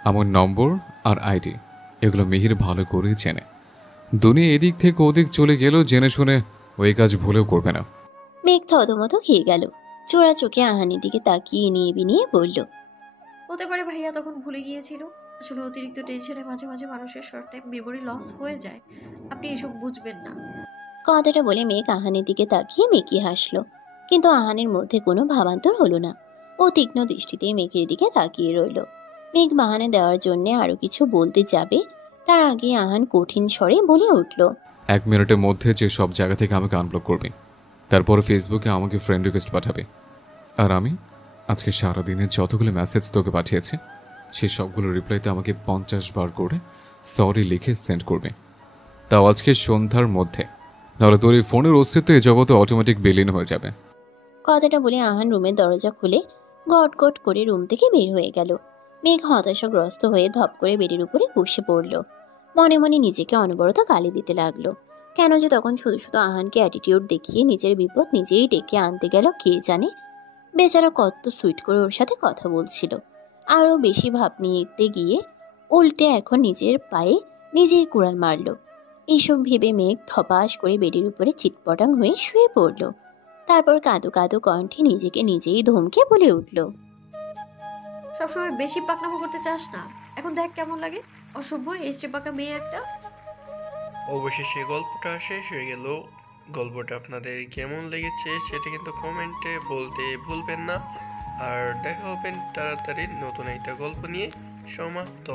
আমার নম্বর আর আইডি এগুলো মিহির ভালো করেই চেনে। দুনিয়া এদিক থেকে ওদিক চলে গেলেও জেনে শুনে ওই কাজ ভুলেও করবে না। মেঘ থতমত খেয়ে গেল। চোরা চোখে আহানের দিকে তাকিয়ে নিয়ে বিনিয়ে বলল, হতে পারে ভাইয়া তখন ভুলে গিয়েছিল। আসলে অতিরিক্ত টেনশনে মাঝে মাঝে মানুষের শর্ট টাইম মেমোরি লস হয়ে যায়। আপনি এসব বুঝবেন না। কথাটা বলে মেঘ আহানের দিকে তাকিয়ে মেকি হাসলো। কিন্তু আহানের মধ্যে কোনো ভাবান্তর হলো না। ও তীক্ষ্ণ দৃষ্টিতে মেঘের দিকে তাকিয়ে রইল। মেঘ বাহানা দেওয়ার জন্য আরো কিছু বলতে যাবে, তার আগে আহান কঠিন স্বরে বলে উঠল, 1 মিনিটের মধ্যে যে সব জায়গা থেকে আমাকে আনব্লক করবি, তারপর ফেসবুকে আমাকে ফ্রেন্ড রিকোয়েস্ট পাঠাবে। আর আমি আজকে সারাদিনে যতগুলো মেসেজ তোকে পাঠিয়েছি সেই সবগুলো রিপ্লাইতে আমাকে 50 বার করে সরি লিখে সেন্ড করবে। তাও আজকে সন্ধ্যার মধ্যে, নাহলে তোর এই ফোনের অস্তিত্ব এই জগতে অটোমেটিক বিলীন হয়ে যাবে। কথাটা বলে আহান রুমের দরজা খুলে গট গট করে রুম থেকে বের হয়ে গেল। মেঘ হতাশাগ্রস্ত হয়ে ধপ করে বেডের উপরে বসে পড়ল। মনে মনে নিজেকে অনবরত গালি দিতে লাগলো। কেন যে তখন শুধু শুধু আহানকে অ্যাটিটিউড দেখিয়ে নিজের বিপদ নিজেই ডেকে আনতে গেল কে জানে। বেচারা কত সুইট করে ওর সাথে কথা বলছিল। আরও বেশি ভাব নিতে গিয়ে উল্টে এখন নিজের পায়ে নিজেই কুড়াল মারল। এইসব ভেবে মেঘ ধপাস করে বেডের উপরে চিটপটাং হয়ে শুয়ে পড়ল। তারপর কাঁদো কাঁদো কণ্ঠে নিজেকে নিজেই ধমকে বলে উঠল, সবসময় বেশি পাকনামো করতে চাস না। এখন দেখ কেমন লাগে, অসভ্য এসছে পাকা মেয়ে একটা। অবশেষে গল্পটা শেষ হয়ে গেল। গল্পটা আপনাদের কেমন লেগেছে সেটা কিন্তু কমেন্টে বলতে ভুলবেন না। আর দেখা হবে তাড়াতাড়ি নতুন একটা গল্প নিয়ে। সমাপ্ত।